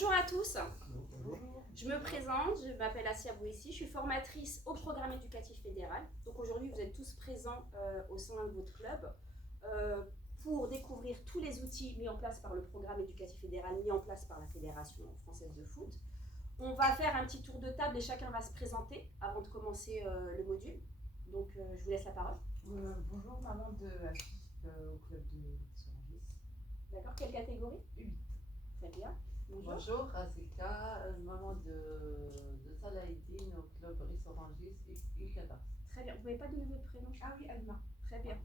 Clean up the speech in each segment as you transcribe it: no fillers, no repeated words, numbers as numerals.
Bonjour à tous, je me présente, je m'appelle Assia Bouessi, je suis formatrice au programme éducatif fédéral. Donc aujourd'hui vous êtes tous présents au sein de votre club pour découvrir tous les outils mis en place par le programme éducatif fédéral, mis en place par la Fédération française de foot. On va faire un petit tour de table et chacun va se présenter avant de commencer le module. Donc je vous laisse la parole. Bonjour, maman de Assis au club de Sorangis. D'accord, quelle catégorie? 8. Très bien. Bonjour, Razeka, maman de Salahidine au club Rissorangis U14. Très bien. Vous ne pouvez pas donner votre prénom? Ah oui, Alma. Très bien.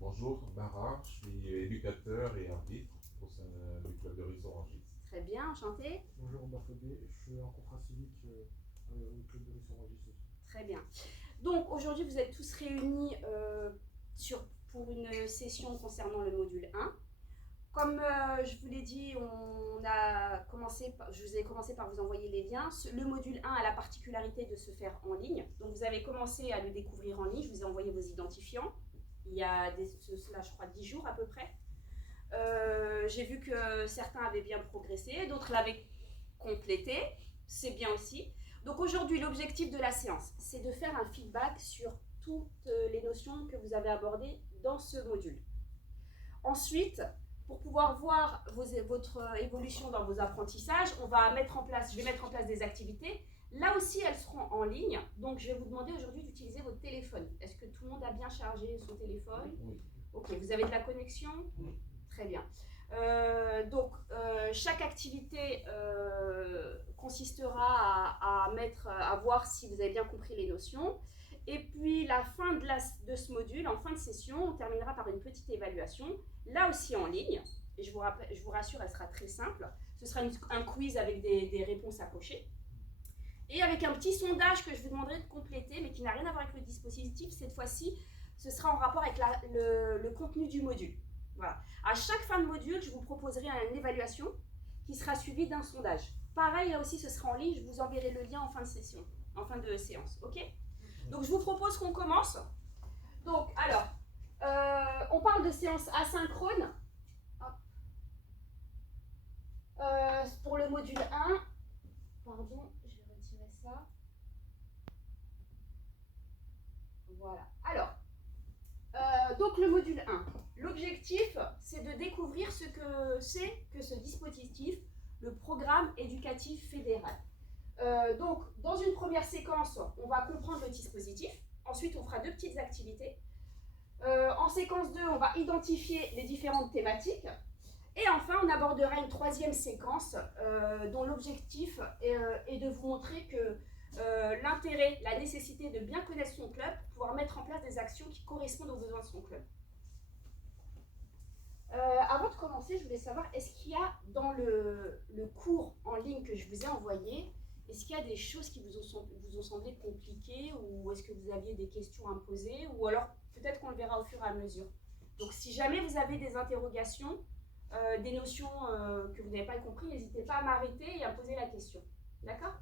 Bonjour, Mara, je suis éducateur et arbitre au sein du club de Rissorangis. Très bien, enchanté. Bonjour, Bafodé, je suis en contrat civique au club de Rissorangis aussi. Très bien. Donc aujourd'hui, vous êtes tous réunis pour une session concernant le module 1. Comme je vous l'ai dit, je vous ai commencé par vous envoyer les liens. Le module 1 a la particularité de se faire en ligne. Donc vous avez commencé à le découvrir en ligne. Je vous ai envoyé vos identifiants. Il y a cela, je crois, 10 jours à peu près. J'ai vu que certains avaient bien progressé, d'autres l'avaient complété. C'est bien aussi. Donc aujourd'hui, l'objectif de la séance, c'est de faire un feedback sur toutes les notions que vous avez abordées dans ce module. Ensuite, pour pouvoir voir votre évolution dans vos apprentissages, je vais mettre en place des activités. Là aussi, elles seront en ligne. Donc, je vais vous demander aujourd'hui d'utiliser votre téléphone. Est-ce que tout le monde a bien chargé son téléphone? Oui. Ok, vous avez de la connexion? Oui. Très bien. Chaque activité consistera à voir si vous avez bien compris les notions. Et puis, la fin de ce module, en fin de session, on terminera par une petite évaluation, là aussi en ligne. Et je vous rassure, elle sera très simple. Ce sera un quiz avec des réponses à cocher. Et avec un petit sondage que je vous demanderai de compléter, mais qui n'a rien à voir avec le dispositif. Cette fois-ci, ce sera en rapport avec le contenu du module. Voilà. À chaque fin de module, je vous proposerai une évaluation qui sera suivie d'un sondage. Pareil, là aussi, ce sera en ligne. Je vous enverrai le lien en fin de session, en fin de séance. OK ? Donc, je vous propose qu'on commence. Donc, alors, on parle de séance asynchrone. Pour le module 1. Pardon, je vais retirer ça. Voilà. Alors, donc le module 1. L'objectif, c'est de découvrir ce que c'est que ce dispositif, le programme éducatif fédéral. Donc, dans une première séquence, on va comprendre le dispositif. Ensuite, on fera 2 petites activités. En séquence 2, on va identifier les différentes thématiques. Et enfin, on abordera une 3e séquence dont l'objectif est de vous montrer que l'intérêt, la nécessité de bien connaître son club pour pouvoir mettre en place des actions qui correspondent aux besoins de son club. Avant de commencer, je voulais savoir, est-ce qu'il y a dans le cours en ligne que je vous ai envoyé, est-ce qu'il y a des choses qui vous ont semblé compliquées, ou est-ce que vous aviez des questions à me poser, ou alors peut-être qu'on le verra au fur et à mesure. Donc si jamais vous avez des interrogations, des notions que vous n'avez pas compris, n'hésitez pas à m'arrêter et à me poser la question. D'accord?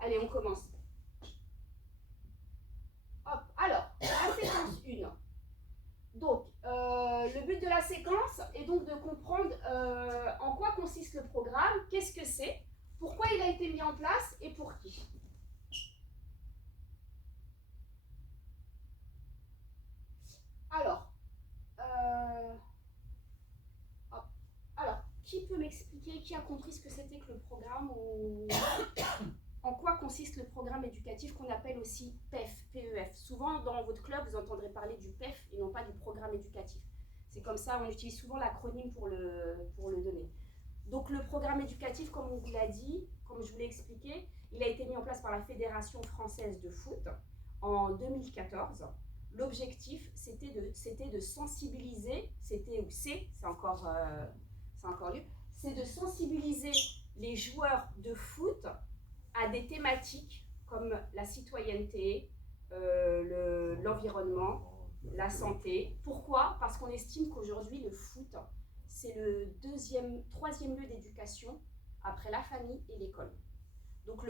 Allez, on commence. Hop, alors, la séquence 1. Donc, le but de la séquence est donc de comprendre en quoi consiste le programme, qu'est-ce que c'est, pourquoi il a été mis en place et pour qui. Alors, qui peut m'expliquer, qui a compris ce que c'était que le programme, ou en quoi consiste le programme éducatif qu'on appelle aussi PEF, PEF. Souvent, dans votre club, vous entendrez parler du PEF et non pas du programme éducatif. C'est comme ça, on utilise souvent l'acronyme pour le donner. Donc, le programme éducatif, comme on vous l'a dit, comme je vous l'ai expliqué, il a été mis en place par la Fédération française de foot en 2014. L'objectif, c'était de sensibiliser, c'est encore lieu, c'est de sensibiliser les joueurs de foot à des thématiques comme la citoyenneté, l'environnement, la santé. Pourquoi? Parce qu'on estime qu'aujourd'hui, le foot, c'est le 3e lieu d'éducation après la famille et l'école. Donc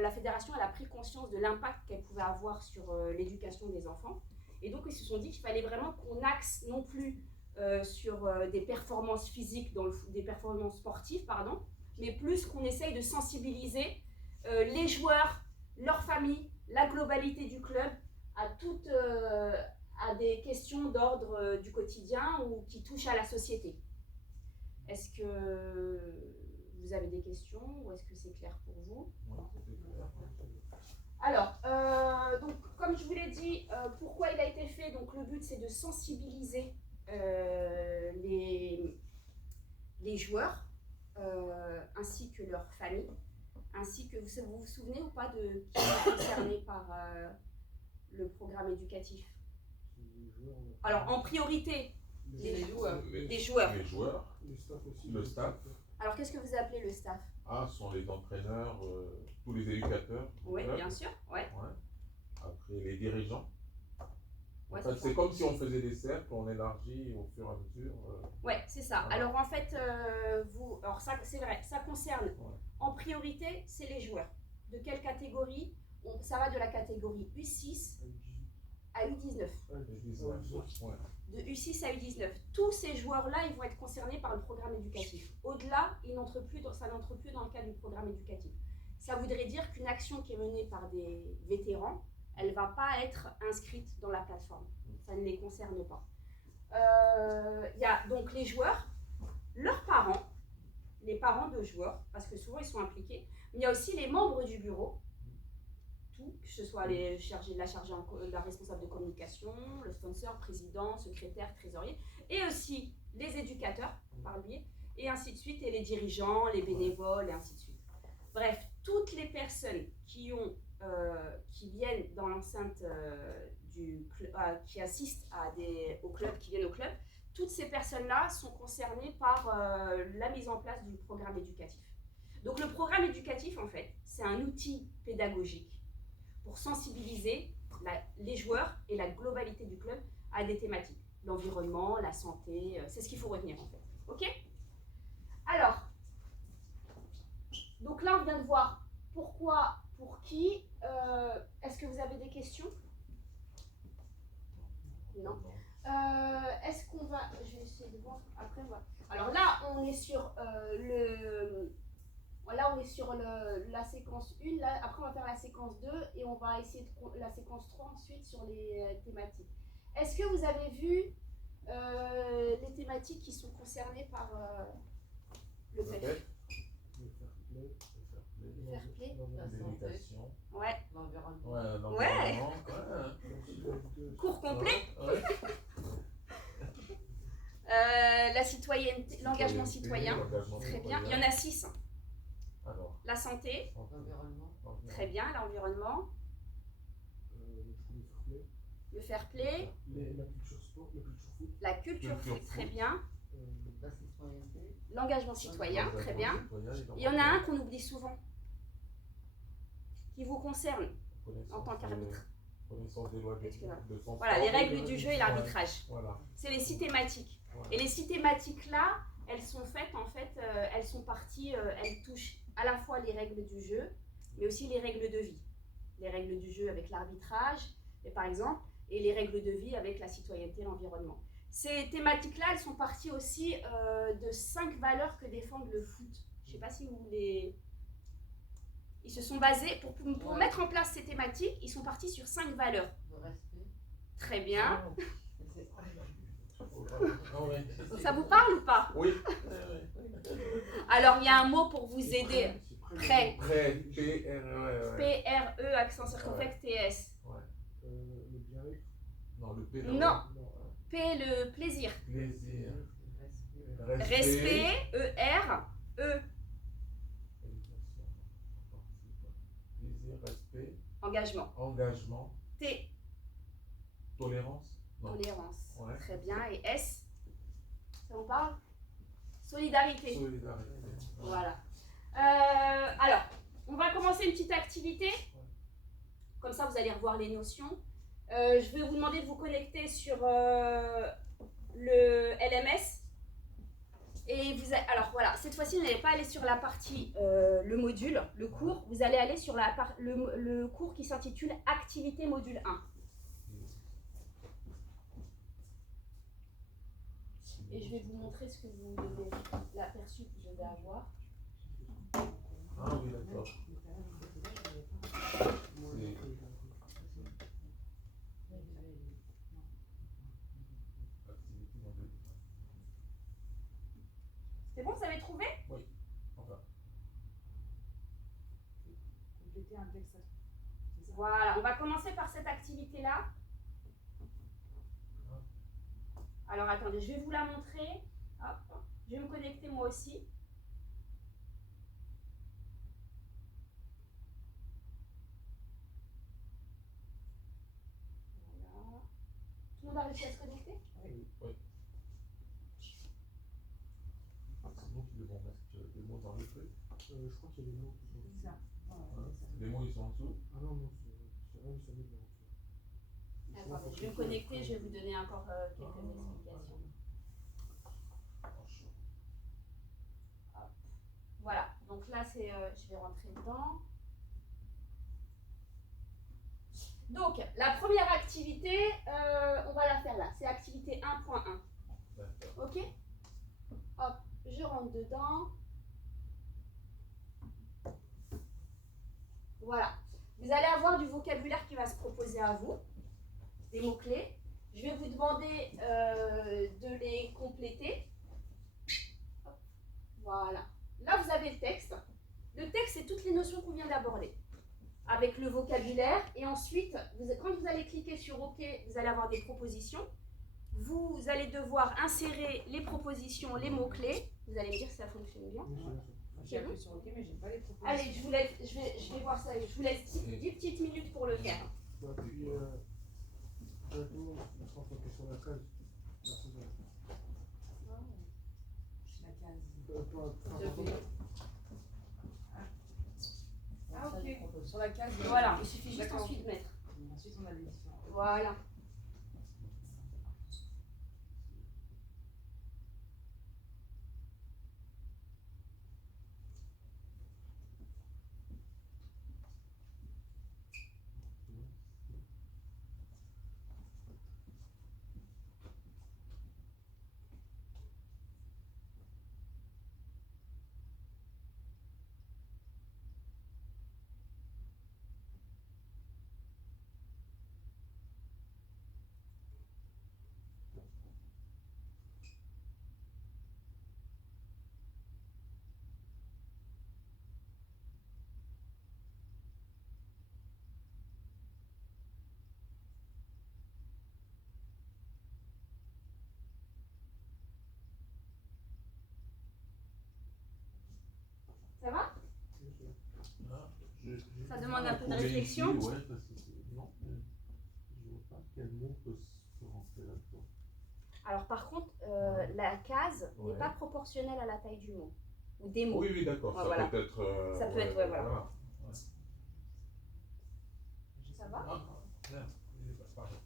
la fédération elle a pris conscience de l'impact qu'elle pouvait avoir sur l'éducation des enfants. Et donc ils se sont dit qu'il fallait vraiment qu'on axe non plus sur des performances physiques, des performances sportives, mais plus qu'on essaye de sensibiliser les joueurs, leurs familles, la globalité du club à des questions d'ordre du quotidien ou qui touchent à la société. Est-ce que vous avez des questions ou est-ce que c'est clair pour vous? Ouais, c'était clair. Alors, donc, comme je vous l'ai dit, pourquoi il a été fait? Donc, le but, c'est de sensibiliser les joueurs ainsi que leurs familles, ainsi que vous vous souvenez ou pas de qui est concerné par le programme éducatif? Alors, en priorité, Les joueurs. les joueurs. Les joueurs, Le staff aussi. le staff. Alors, qu'est-ce que vous appelez le staff? Ah, ce sont les entraîneurs, tous les éducateurs. du Oui, club. bien sûr. Ouais. Ouais. Après, les dirigeants. Ouais, En fait, ça c'est fait- comme si on faisait des cercles, on élargit au fur et à mesure. Ouais, c'est ça. Voilà. Alors en fait, alors ça c'est vrai, ça concerne Ouais. en priorité, c'est les joueurs. De quelle catégorie? Ça va de la catégorie U6 à U19. Les 19, ouais. De U6 à U19. Tous ces joueurs-là, ils vont être concernés par le programme éducatif. Au-delà, ça n'entre plus dans le cadre du programme éducatif. Ça voudrait dire qu'une action qui est menée par des vétérans, elle ne va pas être inscrite dans la plateforme. Ça ne les concerne pas. Il y a donc les joueurs, leurs parents, les parents de joueurs, parce que souvent ils sont impliqués, mais il y a aussi les membres du bureau, tout, que ce soit la responsable de communication, le sponsor, président, secrétaire, trésorier, et aussi les éducateurs, par le biais, et ainsi de suite, et les dirigeants, les bénévoles, et ainsi de suite. Bref, toutes les personnes qui viennent dans l'enceinte qui assistent au club, qui viennent au club, toutes ces personnes-là sont concernées par la mise en place du programme éducatif. Donc le programme éducatif, en fait, c'est un outil pédagogique pour sensibiliser les joueurs et la globalité du club à des thématiques. L'environnement, la santé, c'est ce qu'il faut retenir, en fait. Ok? Alors, donc là, on vient de voir pourquoi, pour qui. Est-ce que vous avez des questions? Non. Est-ce qu'on va... Je vais essayer de voir. Après, on va... Alors là, on est sur la séquence 1. Là, après, on va faire la séquence 2 et on va essayer la séquence 3 ensuite sur les thématiques. Est-ce que vous avez vu les thématiques qui sont concernées par le PEF? Le fair play. Le fair play. L'éducation. Ouais. L'environnement. Ouais, l'environnement. Cours complet. Ouais. La citoyenneté, l'engagement citoyen. L'engagement Très citoyen. bien. Il y en a 6. Alors, La santé. L'environnement. Très bien. L'environnement. Le fair play. La culture sport, la culture foot. La culture foot. Très bien. La citoyenneté. L'engagement citoyen. Très bien. Citoyen et Il y en a un qu'on oublie souvent, qui vous concerne connaissance en tant qu'arbitre. Connaissance des lois Excusez-moi. de son Voilà, sport. les règles du jeu et l'arbitrage. Voilà. C'est les 6 thématiques. Voilà. Et les 6 thématiques-là, elles sont faites, en fait, elles sont parties, elles touchent à la fois les règles du jeu, mais aussi les règles de vie. Les règles du jeu avec l'arbitrage, par exemple, et les règles de vie avec la citoyenneté et l'environnement. Ces thématiques-là, elles sont parties aussi de 5 valeurs que défendent le foot. Je ne sais pas si vous les... Ils se sont basés, pour mettre en place ces thématiques, ils sont partis sur 5 valeurs. Le respect. Très bien. Ah ouais. Ça vous parle ou pas? Oui. Alors, il y a un mot pour vous aider. Prêt. Prêt. P-R-E. P-R-E, accent circonflexe, T-S. Le bien-être. Non, le P. Non. P, le plaisir. Plaisir. Respect. Respect, E-R-E. Plaisir, respect, Engagement. engagement, T, tolérance. Non. tolérance. Ouais. Très bien. Et S, ça vous parle? Solidarité. Solidarité. Voilà. Alors, on va commencer une petite activité. Comme ça, vous allez revoir les notions. Je vais vous demander de vous connecter sur le LMS. Et alors voilà, cette fois-ci, vous n'allez pas aller sur la partie, le module, le cours. Vous allez aller sur le cours qui s'intitule Activité module 1. Et je vais vous montrer ce que vous devez, l'aperçu que je vais avoir. Ah oui, d'accord. Mais tout à l'heure, j'étais là, je n'avais pas. Moi, C'est- j'ai appris la compréhension. Activité dans le... C'est bon, vous avez trouvé? Enfin, Compléter un texte. C'est ça. Voilà, on va commencer par cette activité-là. Alors attendez, je vais vous la montrer. Hop, je vais me connecter moi aussi. Voilà. Tout le monde a réussi à se connecter? c'est nous qui devons mettre des mots dans le truc. Je crois qu'il y a des mots qui sont. C'est ça. Ouais, Hein. c'est ça. Les mots, ils sont en dessous. Ah non, non, c'est rien, ça met dedans. Attendez, je vais me connecter, je vais vous donner encore quelques explications. Hop. Voilà, donc là c'est, je vais rentrer dedans. Donc la première activité, on va la faire là, c'est activité 1.1. D'accord. Ok? Hop, je rentre dedans. Voilà. Vous allez avoir du vocabulaire qui va se proposer à vous, des mots-clés. Je vais vous demander de les compléter. Hop. Voilà. Là, vous avez le texte. Le texte, c'est toutes les notions qu'on vient d'aborder, avec le vocabulaire. Et ensuite, quand vous allez cliquer sur OK, vous allez avoir des propositions. Vous allez devoir insérer les propositions, les mots-clés. Vous allez me dire si ça fonctionne bien. Oui, c'est bien ça. J'ai appuyé sur OK, mais j'ai pas les propositions. Allez, je vais voir ça. Je vous laisse 10 petites minutes pour le faire. Bah, puis, directement, je pense qu'on est sur la case. Merci, La case. Ah, ok. Sur la case. Voilà, il suffit juste D'accord. ensuite de mettre. Ensuite, on a les différents. Voilà. Ça va? Ça demande un peu de réflexion. Ici, ouais, parce que non, je vois pas quel mot peut se rentrer là-dedans. Alors par contre, la case n'est Ouais. pas proportionnelle à la taille du mot. Ou des mots. Oui, oui, d'accord. Ouais, Ça voilà. peut être. Ça peut être, ouais, voilà. Ouais. Ça va? Ah, merde, il est pas pareil.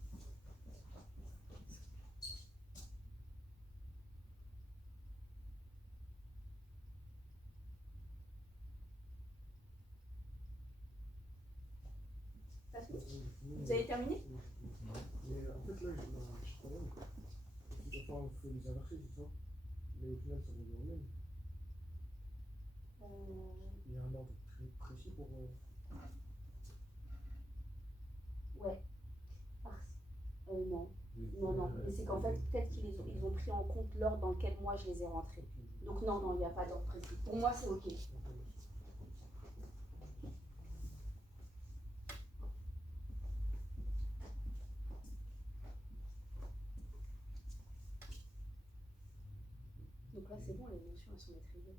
Ça se fait? Vous avez terminé? Mais en fait, là, j'ai un petit problème. Il faut les inverser, c'est ça? Mais au final, ça revient au même. Il y a un ordre précis pour. Ouais. Non. Non, non. Mais c'est qu'en fait, peut-être ils ont pris en compte l'ordre dans lequel moi je les ai rentrés. Donc non, non, il n'y a pas d'ordre précis. Pour moi, c'est OK. Donc là, c'est bon, les notions, elles sont maîtrisées.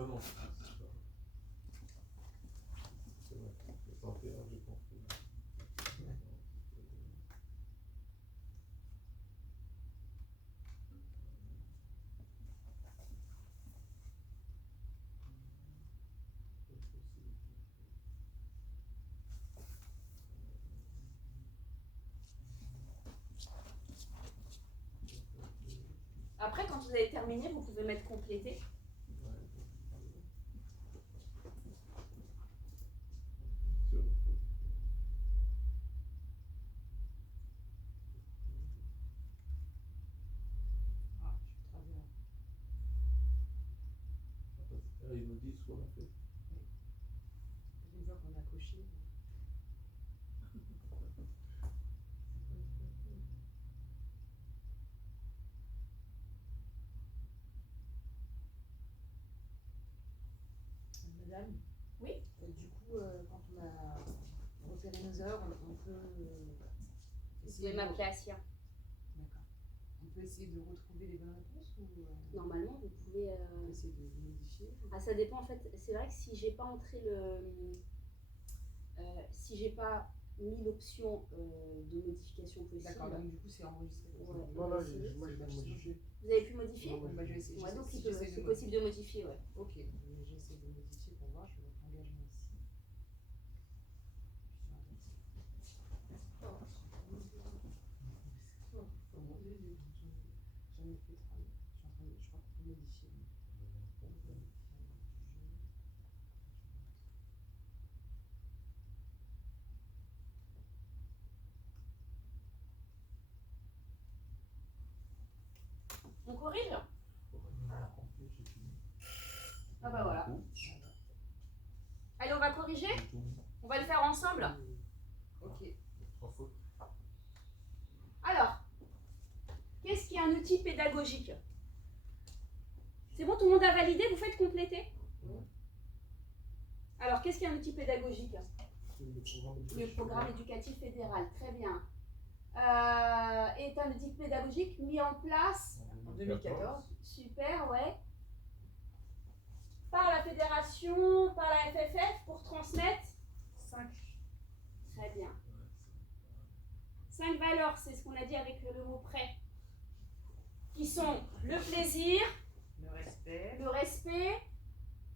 Non, non, c'est pas. C'est vrai. Le 31, j'ai compris. Après, quand vous avez terminé, vous pouvez mettre complété. Ah, je suis très bien. Ils nous disent ce qu'on a fait. Une fois qu'on a coché. Madame? Oui. Du coup, quand on a repéré nos heures, on peut Vous essayer pouvez m'appeler Asia. D'accord. On peut essayer de retrouver les bonnes réponses ou Normalement, vous pouvez. on peut essayer de modifier? Ah, ça dépend en fait. C'est vrai que si j'ai pas entré si j'ai pas mis l'option de modification possible. D'accord, donc du coup c'est enregistré. Ouais. Non, là, moi, je vais modifier. Vous avez pu modifier? Ouais, Bon, bah, je vais essayer. Ouais, donc Si c'est j'essaie de possible de modifier, ouais. Ok, j'essaie de modifier pour voir, je vais mettre l'engagement ici. Oh mon Dieu, j'en ai fait 3. Je crois qu'on peut modifier. On corrige? Ah bah voilà. Allez, on va corriger? On va le faire ensemble? Ok. Trois fautes. Alors, qu'est-ce qui est un outil pédagogique? C'est bon, tout le monde a validé? Vous faites compléter? Oui. Alors, qu'est-ce qui est un outil pédagogique? Le Le programme éducatif fédéral, très bien. Est un outil pédagogique mis en place, En 2014. super, ouais, par la fédération, par la FFF pour transmettre. 5. Très bien. 5 valeurs, c'est ce qu'on a dit avec le mot prêt, qui sont le plaisir, Le respect, le respect,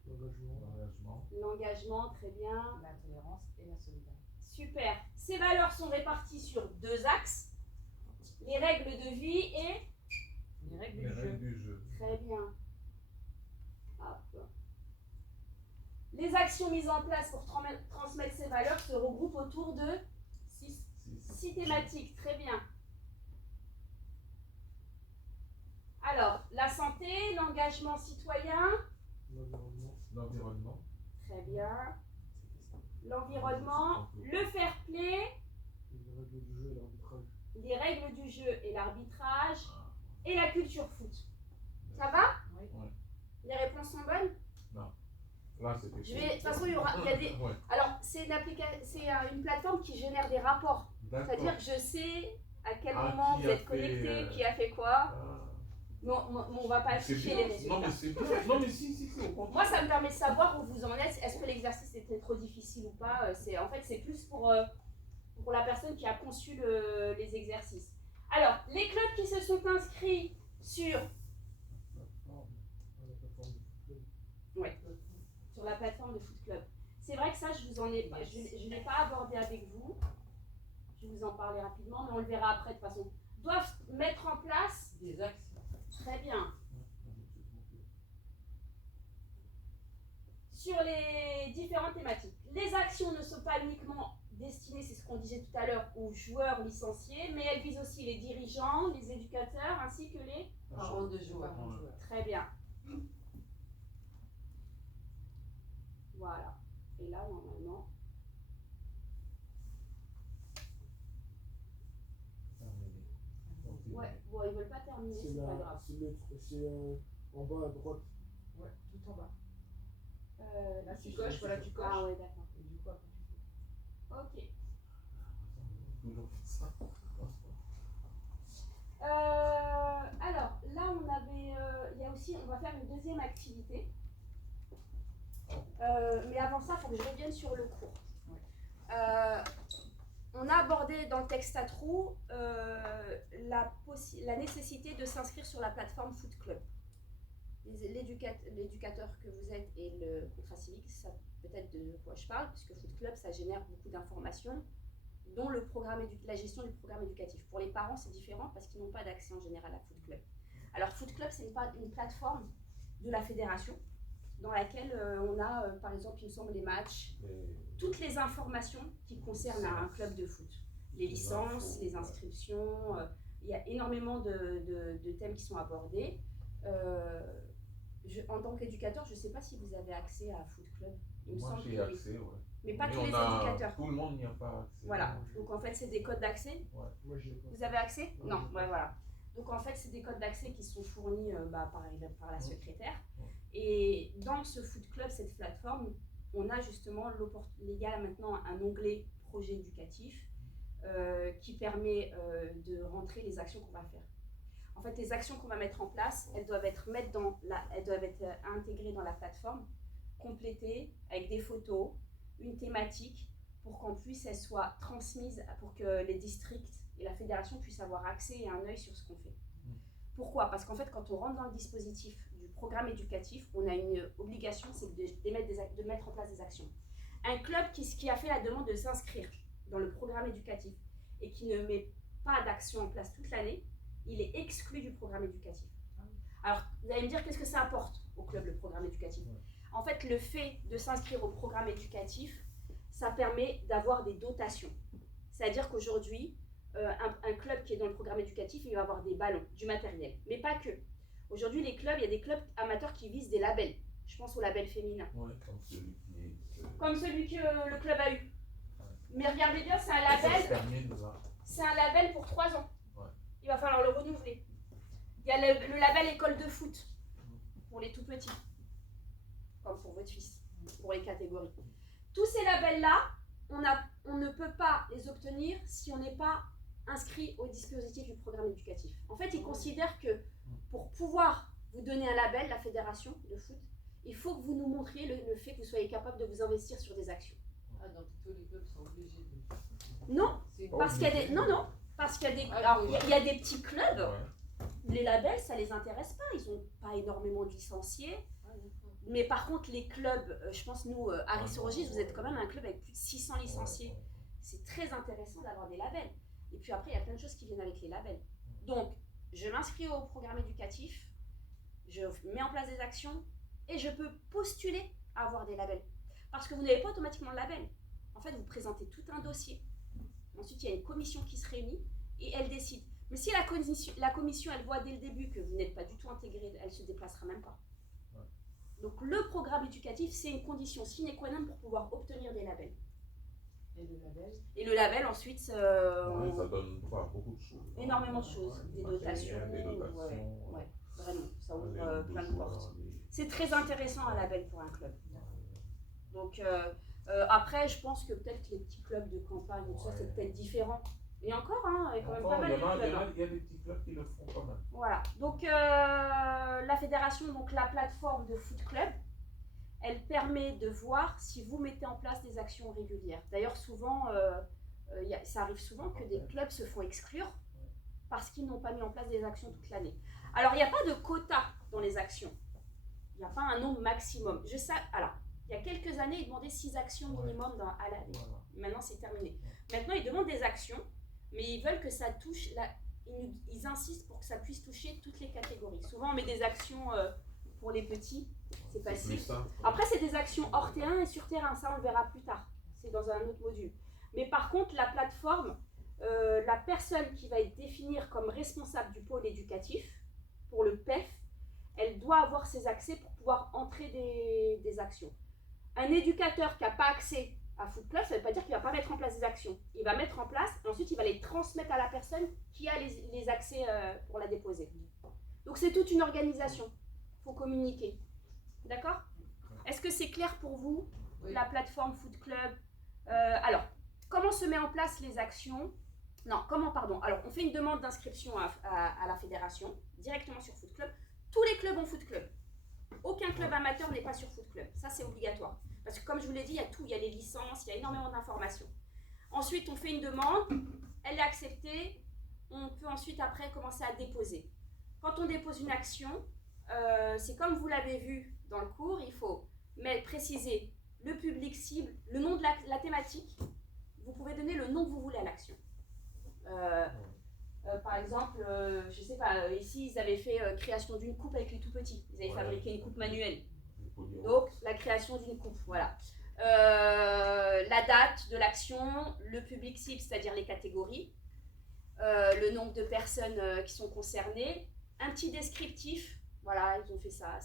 L'engagement. l'engagement, très bien, la tolérance et la solidarité. super. Ces valeurs sont réparties sur 2 axes, les règles de vie et... Les règles Les du règles jeu. du jeu. Très bien. Hop. Les actions mises en place pour transmettre ces valeurs se regroupent autour de 6 thématiques. Très bien. Alors, la santé, l'engagement citoyen. L'environnement. Très bien. L'environnement, le fair play, les règles du jeu et l'arbitrage, et la culture foot. Ça va? Oui. Ouais. Les réponses sont bonnes? Là, c'est quelque Je vais, de toute façon, il y a des... Ouais. Alors, c'est une plateforme qui génère des rapports. D'accord. C'est-à-dire que je sais à quel Ah, moment qui vous a êtes fait, connecté, qui a fait quoi. Ah. Mais on va pas C'est afficher bien. les résultats. Non, mais c'est bien. Non, mais si, au contraire. Moi, ça me permet de savoir où vous en êtes. Est-ce que l'exercice était trop difficile ou pas? En fait, c'est plus pour la personne qui a conçu les exercices. Alors, les clubs qui se sont inscrits sur la plateforme de Foot Club. C'est vrai que ça, je ne l'ai pas abordé avec vous. Je vais vous en parler rapidement, mais on le verra après de toute façon. Doivent mettre en place Des actions. très bien sur les différentes thématiques. Les actions ne sont pas uniquement destinées, c'est ce qu'on disait tout à l'heure, aux joueurs licenciés, mais elles visent aussi les dirigeants, les éducateurs, ainsi que les... Parents de joueurs. Très bien. Voilà. Et là, normalement... Ouais, bon, ils veulent pas terminer, c'est pas grave. C'est en bas à droite. Ouais, tout en bas. Là, ici, tu coches, voilà, tu coches. Ah ouais, d'accord. Et du coup, après, tu fais. Ok. Toujours fait ça. Alors, là, on avait... il y a aussi, on va faire une deuxième activité. mais avant ça, il faut que je revienne sur le cours. On a abordé dans le texte à trous la nécessité de s'inscrire sur la plateforme Foot Club. L'éducateur que vous êtes et le contrat civique, ça peut-être de quoi je parle, puisque Foot Club, ça génère beaucoup d'informations, dont la gestion du programme éducatif. Pour les parents, c'est différent parce qu'ils n'ont pas d'accès en général à Foot Club. Alors Foot Club, c'est une plateforme de la fédération dans laquelle on a, par exemple, il me semble, les matchs, toutes les informations qui concernent un club de foot. Les licences, les inscriptions, il y a énormément de thèmes qui sont abordés. En tant qu'éducateur, je ne sais pas si vous avez accès à Foot Club. Il me Moi, semble j'ai que accès, oui. ouais. Mais pas Mais tous les on a- éducateurs. Tout le monde n'y a pas accès. Voilà. Donc en fait, c'est des codes d'accès. Moi, j'ai pas. Vous avez accès? Ouais, Non, j'ai ouais, pas. voilà. Donc en fait, c'est des codes d'accès qui sont fournis par la secrétaire. Ouais. Et dans ce Foot Club, cette plateforme, on a justement il y a maintenant un onglet projet éducatif qui permet de rentrer les actions qu'on va faire. En fait, les actions qu'on va mettre en place, elles doivent être intégrées dans la plateforme, complétées avec des photos, une thématique, pour qu'en plus elles soient transmises, pour que les districts et la fédération puissent avoir accès et un œil sur ce qu'on fait. Pourquoi? Parce qu'en fait, quand on rentre dans le dispositif du programme éducatif, on a une obligation, c'est de mettre en place des actions. Un club qui a fait la demande de s'inscrire dans le programme éducatif et qui ne met pas d'action en place toute l'année, il est exclu du programme éducatif. Alors, vous allez me dire, qu'est-ce que ça apporte au club, le programme éducatif? En fait, le fait de s'inscrire au programme éducatif, ça permet d'avoir des dotations. C'est-à-dire qu'aujourd'hui, un club qui est dans le programme éducatif, il va avoir des ballons, du matériel, mais pas que. Aujourd'hui, il y a des clubs amateurs qui visent des labels. Je pense au label féminin. Ouais, comme celui qui est. Comme celui que le club a eu. Mais regardez bien, c'est un Ça se label. termine là. C'est un label pour 3 ans. Ouais. Il va falloir le renouveler. Il y a le label école de foot pour les tout petits, comme pour votre fils, pour les catégories. Tous ces labels-là, on ne peut pas les obtenir si on n'est pas inscrit au dispositif du programme éducatif. En fait, ils considèrent que pour pouvoir vous donner un label, la fédération de foot, il faut que vous nous montriez le fait que vous soyez capable de vous investir sur des actions. Ah, donc tous les clubs sont obligés de. Non, C'est parce qu'il y a des... Non, parce qu'il y a des... Ah, Alors, il y a des petits clubs, Ouais. les labels, ça les intéresse pas, ils n'ont pas énormément de licenciés. Ah, d'accord. Mais par contre, les clubs, je pense, nous, à Rissorogis, vous êtes quand même un club avec plus de 600 licenciés. Ouais. C'est très intéressant d'avoir des labels. Et puis après, il y a plein de choses qui viennent avec les labels. Donc, je m'inscris au programme éducatif, je mets en place des actions et je peux postuler à avoir des labels. Parce que vous n'avez pas automatiquement le label. En fait, vous présentez tout un dossier. Ensuite, il y a une commission qui se réunit et elle décide. Mais si la commission, elle voit dès le début que vous n'êtes pas du tout intégré, elle ne se déplacera même pas. Ouais. Donc, le programme éducatif, c'est une condition sine qua non pour pouvoir obtenir des labels. Et le label? Et le label, ensuite, Ouais, ça donne pas beaucoup de choses. énormément de choses. Ouais, Des matériel, dotations, des dotations. ouais, vraiment, ça les ouvre nombres de plein de joueurs, portes. les- C'est très intéressant un label pour un club. Ouais. Donc après, je pense que peut-être que les petits clubs de campagne, tout ça, c'est peut-être différent. Et encore, hein, il y a quand même pas Encore, mal de clubs. hein. il y a des petits clubs qui le font quand même. Voilà. Donc la fédération, donc la plateforme de Foot Club, elle permet de voir si vous mettez en place des actions régulières. D'ailleurs, souvent, ça arrive souvent que des clubs se font exclure parce qu'ils n'ont pas mis en place des actions toute l'année. Alors, il n'y a pas de quota dans les actions. Il n'y a pas un nombre maximum. Alors, il y a quelques années, ils demandaient 6 actions minimum à l'année. Voilà. Maintenant, c'est terminé. Maintenant, ils demandent des actions, mais ils veulent que ça touche... Ils insistent pour que ça puisse toucher toutes les catégories. Souvent, on met des actions pour les petits. C'est facile. plus simple. Après, c'est des actions hors terrain et sur terrain. Ça, on le verra plus tard. C'est dans un autre module. Mais par contre, la plateforme, la personne qui va être définir comme responsable du pôle éducatif, pour le PEF, elle doit avoir ses accès pour pouvoir entrer des actions. Un éducateur qui n'a pas accès à Foot Club, ça ne veut pas dire qu'il ne va pas mettre en place des actions. Il va mettre en place, et ensuite il va les transmettre à la personne qui a les accès pour la déposer. Donc c'est toute une organisation. Il faut communiquer. D'accord? Est-ce que c'est clair pour vous, Oui. la plateforme Foot Club? Alors, comment se met en place les actions? Non, comment, pardon. Alors, on fait une demande d'inscription à la fédération, directement sur Foot Club. Tous les clubs ont Foot Club. Aucun club amateur n'est pas sur Foot Club. Ça, c'est obligatoire. Parce que comme je vous l'ai dit, il y a tout, il y a les licences, il y a énormément d'informations. Ensuite, on fait une demande, elle est acceptée, on peut ensuite après commencer à déposer. Quand on dépose une action, c'est comme vous l'avez vu dans le cours, il faut préciser le public cible, le nom de la thématique. Vous pouvez donner le nom que vous voulez à l'action. Par exemple, je sais pas, ici ils avaient fait création d'une coupe avec les tout petits. Ils avaient fabriqué une coupe manuelle. Donc la création d'une coupe, voilà. La date de l'action, le public cible, c'est-à-dire les catégories, le nombre de personnes qui sont concernées, un petit descriptif. Voilà, ils ont fait ça,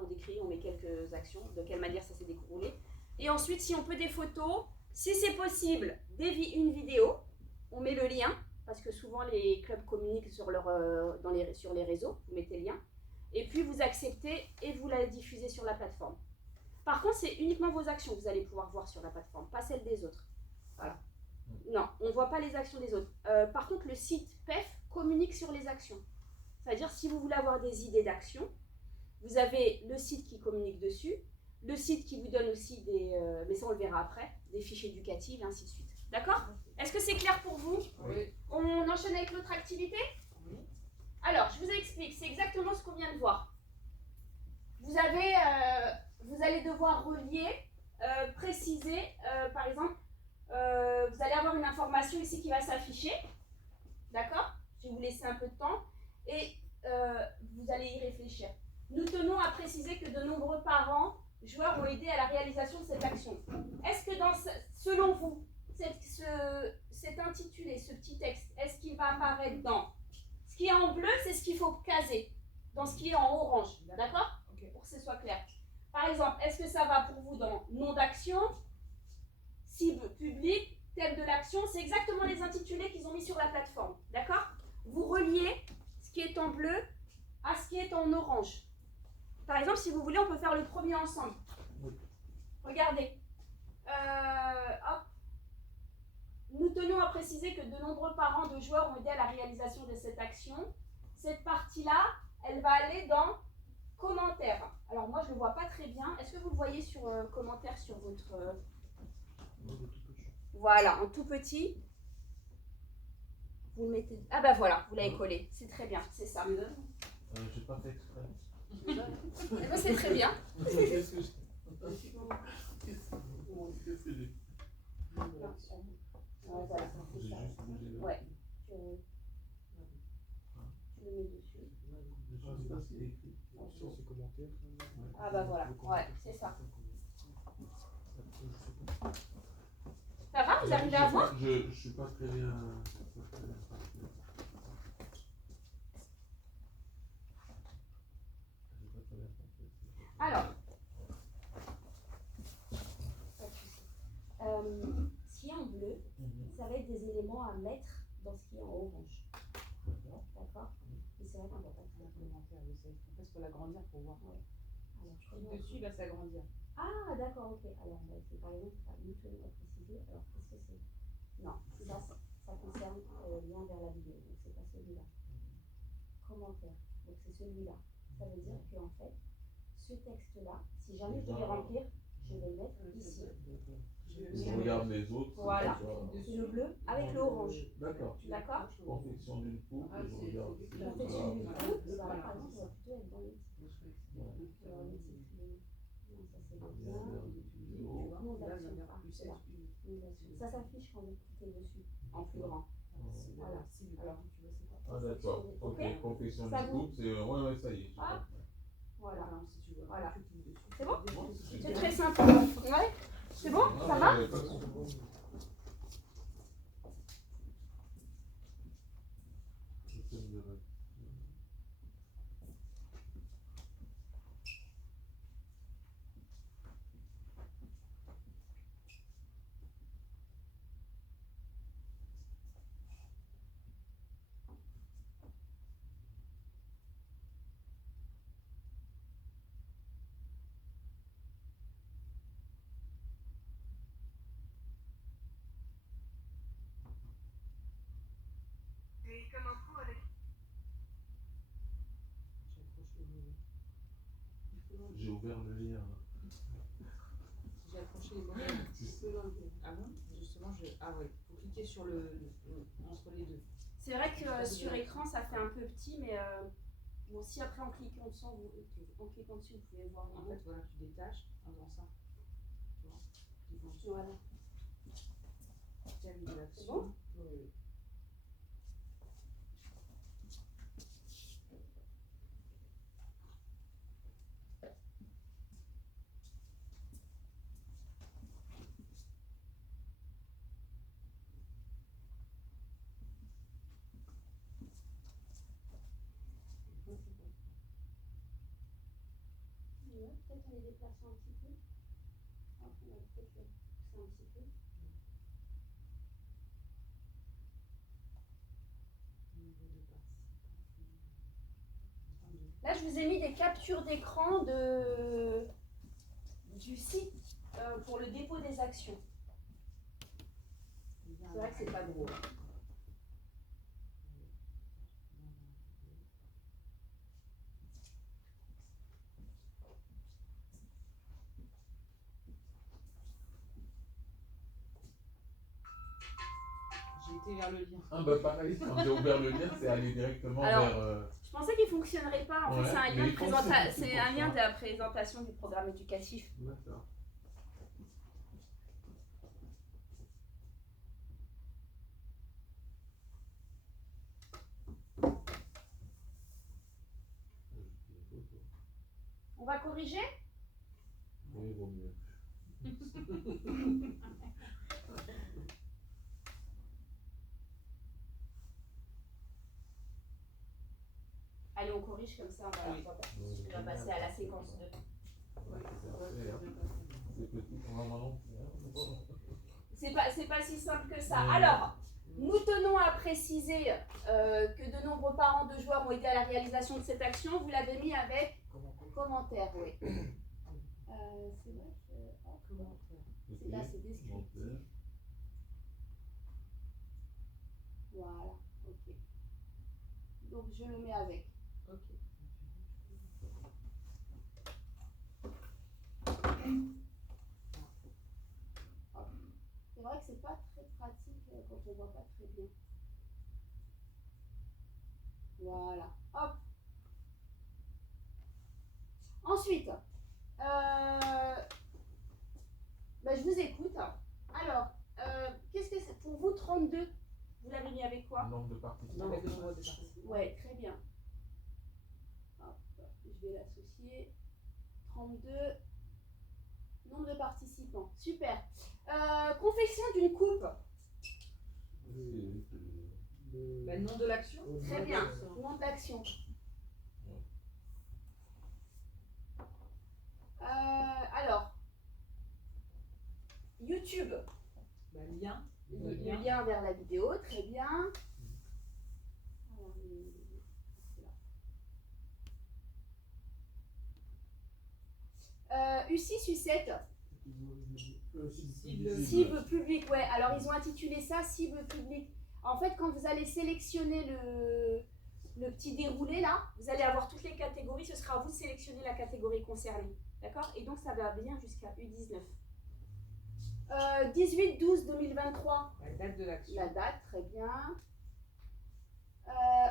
on décrit, on met quelques actions, de quelle manière ça s'est déroulé. Et ensuite, si on peut des photos, si c'est possible, une vidéo, on met le lien, parce que souvent les clubs communiquent sur les réseaux, vous mettez le lien, et puis vous acceptez et vous la diffusez sur la plateforme. Par contre, c'est uniquement vos actions que vous allez pouvoir voir sur la plateforme, pas celles des autres. Voilà. Non, on ne voit pas les actions des autres. Par contre, le site PEF communique sur les actions. C'est-à-dire, si vous voulez avoir des idées d'actions, vous avez le site qui communique dessus, le site qui vous donne aussi mais ça on le verra après, des fiches éducatives et ainsi de suite. D'accord ? Est-ce que c'est clair pour vous ? Oui. On enchaîne avec l'autre activité ? Oui. Alors, je vous explique, c'est exactement ce qu'on vient de voir. Vous allez devoir relier, préciser, par exemple, vous allez avoir une information ici qui va s'afficher, d'accord ? Je vais vous laisser un peu de temps et vous allez y réfléchir. Nous tenons à préciser que de nombreux parents, joueurs ont aidé à la réalisation de cette action. Est-ce que selon vous, cet intitulé, ce petit texte, est-ce qu'il va apparaître dans ce qui est en bleu, c'est ce qu'il faut caser, dans ce qui est en orange, d'accord ? Okay. Pour que ce soit clair. Par exemple, est-ce que ça va pour vous dans nom d'action, cible publique, thème de l'action? C'est exactement les intitulés qu'ils ont mis sur la plateforme, d'accord? Vous reliez ce qui est en bleu à ce qui est en orange. Par exemple, si vous voulez, on peut faire le premier ensemble. Regardez. Hop. Nous tenions à préciser que de nombreux parents de joueurs ont aidé à la réalisation de cette action. Cette partie-là, elle va aller dans commentaires. Alors moi, je ne le vois pas très bien. Est-ce que vous le voyez sur commentaires sur votre... Voilà, en tout petit. Vous le mettez... Ah bah voilà, vous l'avez collé. C'est très bien, c'est ça. J'ai pas fait exprès. Eh ben, c'est très bien. Qu'est-ce que j'ai Voilà, c'est ça. juste bougé là. Ouais. Tu le mets dessus. Je sais pas ce qu'il y a écrit. Sur ces commentaires. Ah bah voilà, ouais, c'est ça. Ça va, vous arrivez à voir? Je suis pas très bien. Alors, ce qui est en bleu, ça va être des éléments à mettre dans ce qui est en orange. D'accord? Et c'est vrai qu'on ne voit pas très bien. Commentaire, je sais. En fait, il faut l'agrandir pour voir. Ouais. Alors, je Clique regarde. dessus, il va s'agrandir. Ah, d'accord, ok. Alors, c'est par exemple, nous tenons à préciser. Alors, qu'est-ce que c'est? Non, ça concerne lien vers la vidéo. Donc, c'est pas celui-là. Commentaire. Donc, c'est celui-là. Ça veut dire qu'en fait, ce texte-là, si jamais je devais remplir, je vais le mettre ici. Je regarde les autres. Voilà. C'est le bleu avec le orange. D'accord. D'accord? Confection d'une coupe, je regarde. Confection d'une coupe, et voilà, par exemple, on va plutôt être dans les titres. Alors, les titres, non, ça c'est bien. Nom d'action. Ah, c'est là. Nom d'action. Ça s'affiche quand vous cliquez dessus, en plus grand. Voilà. Alors, Ah d'accord. Ok, ok. confection Ça d'une vous- coupe, c'est. Ouais, ça y est. Ah. Voilà. Si tu veux. Voilà. Tu cliques dessus. C'est bon? Bon, C'est très simple. Ouais? C'est bon? Ça va? Ouais, pas de souci. Je sais me lever. J'ai ouvert le lien. toucher les mots. Ah bon? Justement, ah ouais, faut cliquer sur entre les deux. C'est vrai que sur écran, ça fait un peu petit, mais bon, si après en cliquant dessus, vous pouvez voir. En fait, voilà, tu détaches en faisant ça. Tu vois? Cliquant dessus. Voilà. Thème de l'action. C'est bon? Oui. Ouais, peut-être on les déplace un petit peu. Hop, on va peut-être le pousser un petit peu. Là, je vous ai mis des captures d'écran du site pour le dépôt des actions. C'est vrai que c'est pas gros. J'ai été vers le lien. Ah bah pareil, quand j'ai ouvert le lien, c'est allé directement Alors, vers... Je pensais qu'il ne fonctionnerait pas. En fait, Ouais, c'est un lien, mais il fonctionne aussi c'est pour un lien ça. de la présentation du programme éducatif. D'accord. On va corriger? Oui, vaut mieux. Allez, on corrige comme ça. Oui. On va passer à la séquence 2. Ouais, c'est parfait, hein. C'est petit pour un moment. C'est pas si simple que ça. Ouais. Alors, nous tenons à préciser que de nombreux parents de joueurs ont aidé à la réalisation de cette action. Vous l'avez mis avec commentaire, oui. C'est vrai que... hop, là, c'est descriptif. Voilà, ok. Donc, je le mets avec. Ok. C'est vrai que c'est pas très pratique quand on voit pas très bien. Voilà, hop. Ensuite, je vous écoute. Alors, qu'est-ce que c'est pour vous 32? Vous l'avez mis avec quoi? Nombre de participants. Avec le nombre de participants. Ouais, très bien. Hop, je vais l'associer. 32. Nombre de participants. Super. Confection d'une coupe. Le nom de l'action. Très bien. Nom d'action. Alors, YouTube. Lien. Le lien vers la vidéo. Très bien. Alors, U6, U7. Cible publique, ouais. Alors, ils ont intitulé ça cible publique. En fait, quand vous allez sélectionner le petit déroulé là, vous allez avoir toutes les catégories. Ce sera à vous de sélectionner la catégorie concernée. D'accord? Et donc, ça va bien jusqu'à U19. 18-12-2023. La date de l'action. La date, très bien.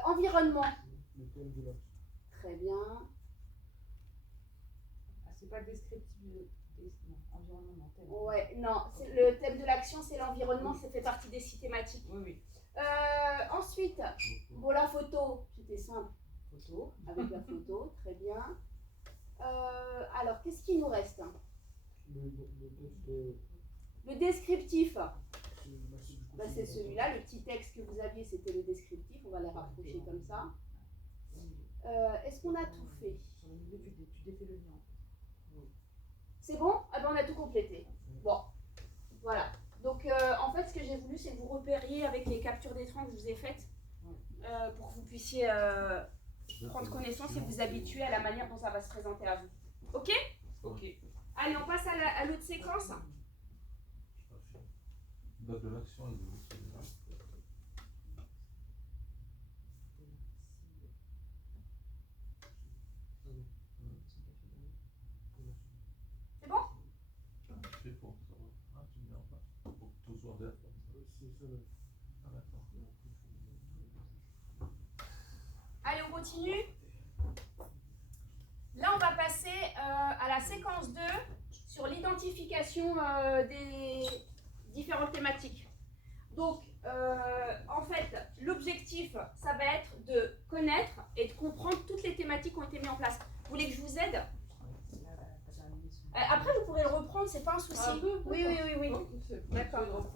Environnement. Le thème de l'action. Très bien. Ah, c'est pas descriptif. Environnement. Thème. Ouais, non, le thème de l'action, c'est l'environnement, ça fait partie des six thématiques. Oui, oui. Ensuite, bon, la photo, c'était simple. Photo. Avec la photo, très bien. Alors, qu'est-ce qu'il nous reste? Le descriptif. C'est celui-là, le petit texte que vous aviez, c'était le descriptif. On va les rapprocher comme ça. Est-ce qu'on a tout fait? Sur le milieu, tu défais le lien. C'est bon? Ah ben, on a tout complété. Bon, voilà. Donc, en fait, ce que j'ai voulu, c'est que vous repériez avec les captures d'écran que je vous ai faites pour que vous puissiez prendre connaissance et vous habituer à la manière dont ça va se présenter à vous. Ok? Ok. Allez, on passe à l'autre séquence. Date de l'action, elle est C'est bon? c'est pour ça. seul. Ah, d'accord. Allez, on continue. Là, on va passer à la séquence 2 sur l'identification des différentes thématiques. Donc, en fait, l'objectif, ça va être de connaître et de comprendre toutes les thématiques qui ont été mises en place. Vous voulez que je vous aide? Là, t'as terminé son- Après, vous pourrez le reprendre, c'est pas un souci. Ah, bon, Oui, oui, oui, oui. D'accord.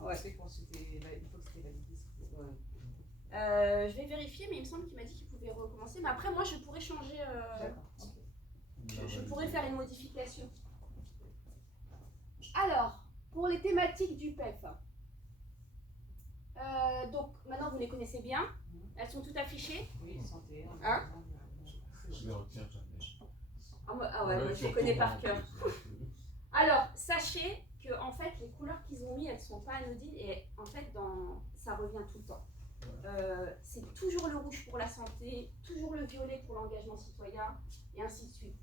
On Ouais. sait qu'on s'était, une fois que c'était validé, c'était. Ouais. Je vais vérifier, mais il me semble qu'il m'a dit qu'il pouvait recommencer. Mais après, moi, je pourrais changer. D'accord. Je pourrais faire une modification. Alors, pour les thématiques du PEF. Donc, maintenant, vous les connaissez bien. Elles sont toutes affichées. Oui, santé. Hein? Je les retiens jamais. Ah ouais, moi, je les surtout connais moi, par en cœur. plus. Alors, sachez que en fait, les couleurs qu'ils ont mis, elles sont pas anodines et en fait, ça revient tout le temps. C'est toujours le rouge pour la santé, toujours le violet pour l'engagement citoyen et ainsi de suite.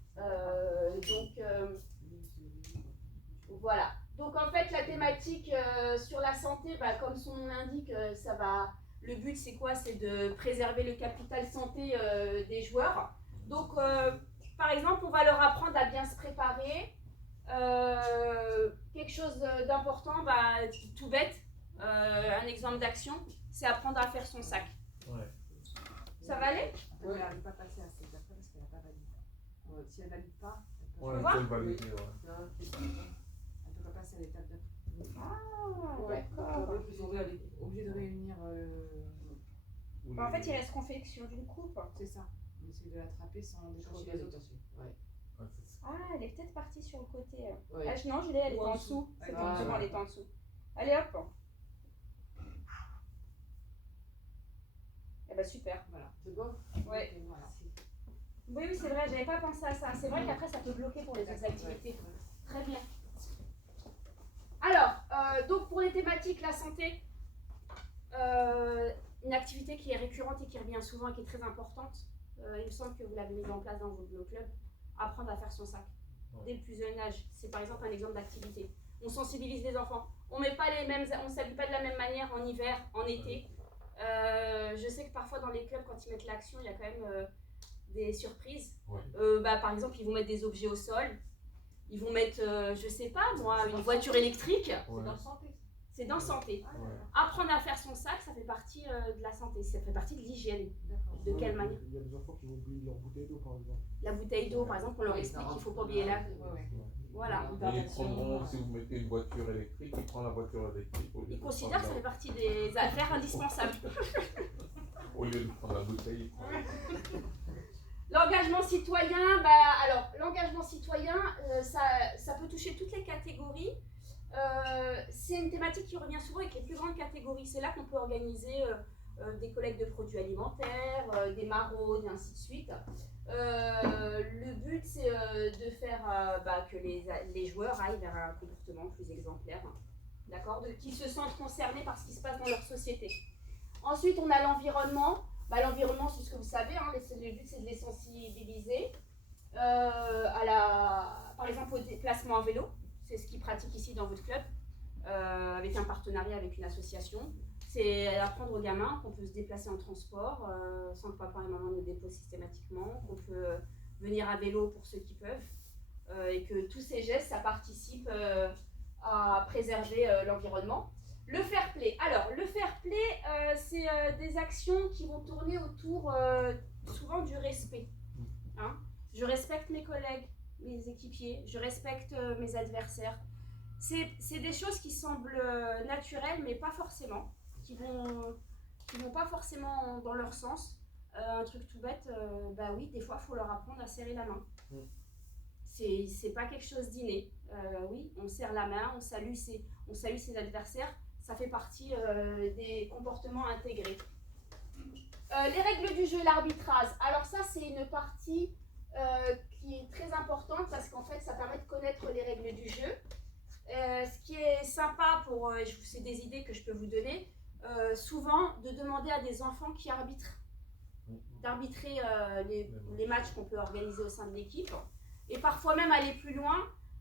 Voilà. Donc en fait, la thématique sur la santé, bah, comme son nom l'indique, ça va. Le but, c'est quoi? C'est de préserver le capital santé des joueurs. Donc, par exemple, on va leur apprendre à bien se préparer. Quelque chose d'important, bah, tout bête, un exemple d'action, c'est apprendre à faire son sac. Ouais. Ça va aller? Elle ne pas passer à cette étape parce qu'elle n'a pas validé. Si elle ne valide pas, Ouais, peux il voir faut le valider, ouais. elle ne peut pas passer à l'étape d'après. Ah, Ouais. d'accord. Ils sont obligés de réunir. En fait, il reste confection d'une coupe. C'est ça. On essaie de l'attraper sans Je crois détacher qu'elle les est autres. dessus. Ouais. Ouais, c'est ça. Ah, elle est peut-être partie sur le côté. Ouais. Ah, non, Julie, elle est Ou en en dessous. C'est Ah, en dessous, ouais. elle est en dessous. Allez hop. Eh ben super. Voilà. C'est bon? Ouais. Et voilà. Oui, oui, c'est vrai, j'avais pas pensé à ça. C'est vrai qu'après, ça peut bloquer pour les autres activités. Très bien. Alors, donc pour les thématiques, la santé, une activité qui est récurrente et qui revient souvent et qui est très importante. Il me semble que vous l'avez mise en place dans vos clubs. Apprendre à faire son sac. Dès le plus jeune âge. C'est par exemple un exemple d'activité. On sensibilise les enfants. On met pas les mêmes, on s'habille pas de la même manière en hiver, en été. Je sais que parfois dans les clubs, quand ils mettent l'action, il y a quand même des surprises. Ouais. Par exemple, ils vont mettre des objets au sol. Ils vont mettre, je sais pas moi, une voiture électrique. Ouais. Dans santé. C'est dans santé. Ouais. Apprendre à faire son sac, ça fait partie de la santé. Ça fait partie de l'hygiène. D'accord. De quelle manière? Il y a des enfants qui vont oublier leur bouteille d'eau par exemple. La bouteille d'eau, par exemple, on leur explique qu'il faut pas oublier la. Voilà. Et ils prendront, si vous mettez une voiture électrique, ils prennent la voiture électrique au lieu Ils de considèrent que ça prendre fait partie des affaires indispensables. au lieu de prendre la bouteille, ils prennent L'engagement citoyen, l'engagement citoyen, ça peut toucher toutes les catégories. C'est une thématique qui revient souvent avec les plus grandes catégories. C'est là qu'on peut organiser des collectes de produits alimentaires, des maraudes, et ainsi de suite. Le but, c'est de faire que les joueurs aillent vers un comportement plus exemplaire, d'accord, qu'ils se sentent concernés par ce qui se passe dans leur société. Ensuite, on a l'environnement. L'environnement, c'est ce que vous savez, hein, le but, c'est de les sensibiliser par exemple, au déplacement à vélo. C'est ce qu'ils pratiquent ici dans votre club, avec un partenariat avec une association. C'est apprendre aux gamins qu'on peut se déplacer en transport sans que papa et maman nous déposent systématiquement, qu'on peut venir à vélo pour ceux qui peuvent, et que tous ces gestes, ça participe à préserver l'environnement. Le fair play. Alors, le fair play, c'est des actions qui vont tourner autour souvent du respect. Hein? Je respecte mes collègues, mes équipiers, je respecte mes adversaires. C'est des choses qui semblent naturelles, mais pas forcément, qui vont pas forcément dans leur sens. Un truc tout bête, oui, des fois, il faut leur apprendre à serrer la main. C'est pas quelque chose d'inné. Oui, on serre la main, on salue ses adversaires. Ça fait partie des comportements intégrés. Les règles du jeu, l'arbitrage. Alors ça, c'est une partie qui est très importante parce qu'en fait, ça permet de connaître les règles du jeu. Ce qui est sympa c'est des idées que je peux vous donner, souvent de demander à des enfants qui arbitrent, d'arbitrer les matchs qu'on peut organiser au sein de l'équipe. Et parfois même aller plus loin,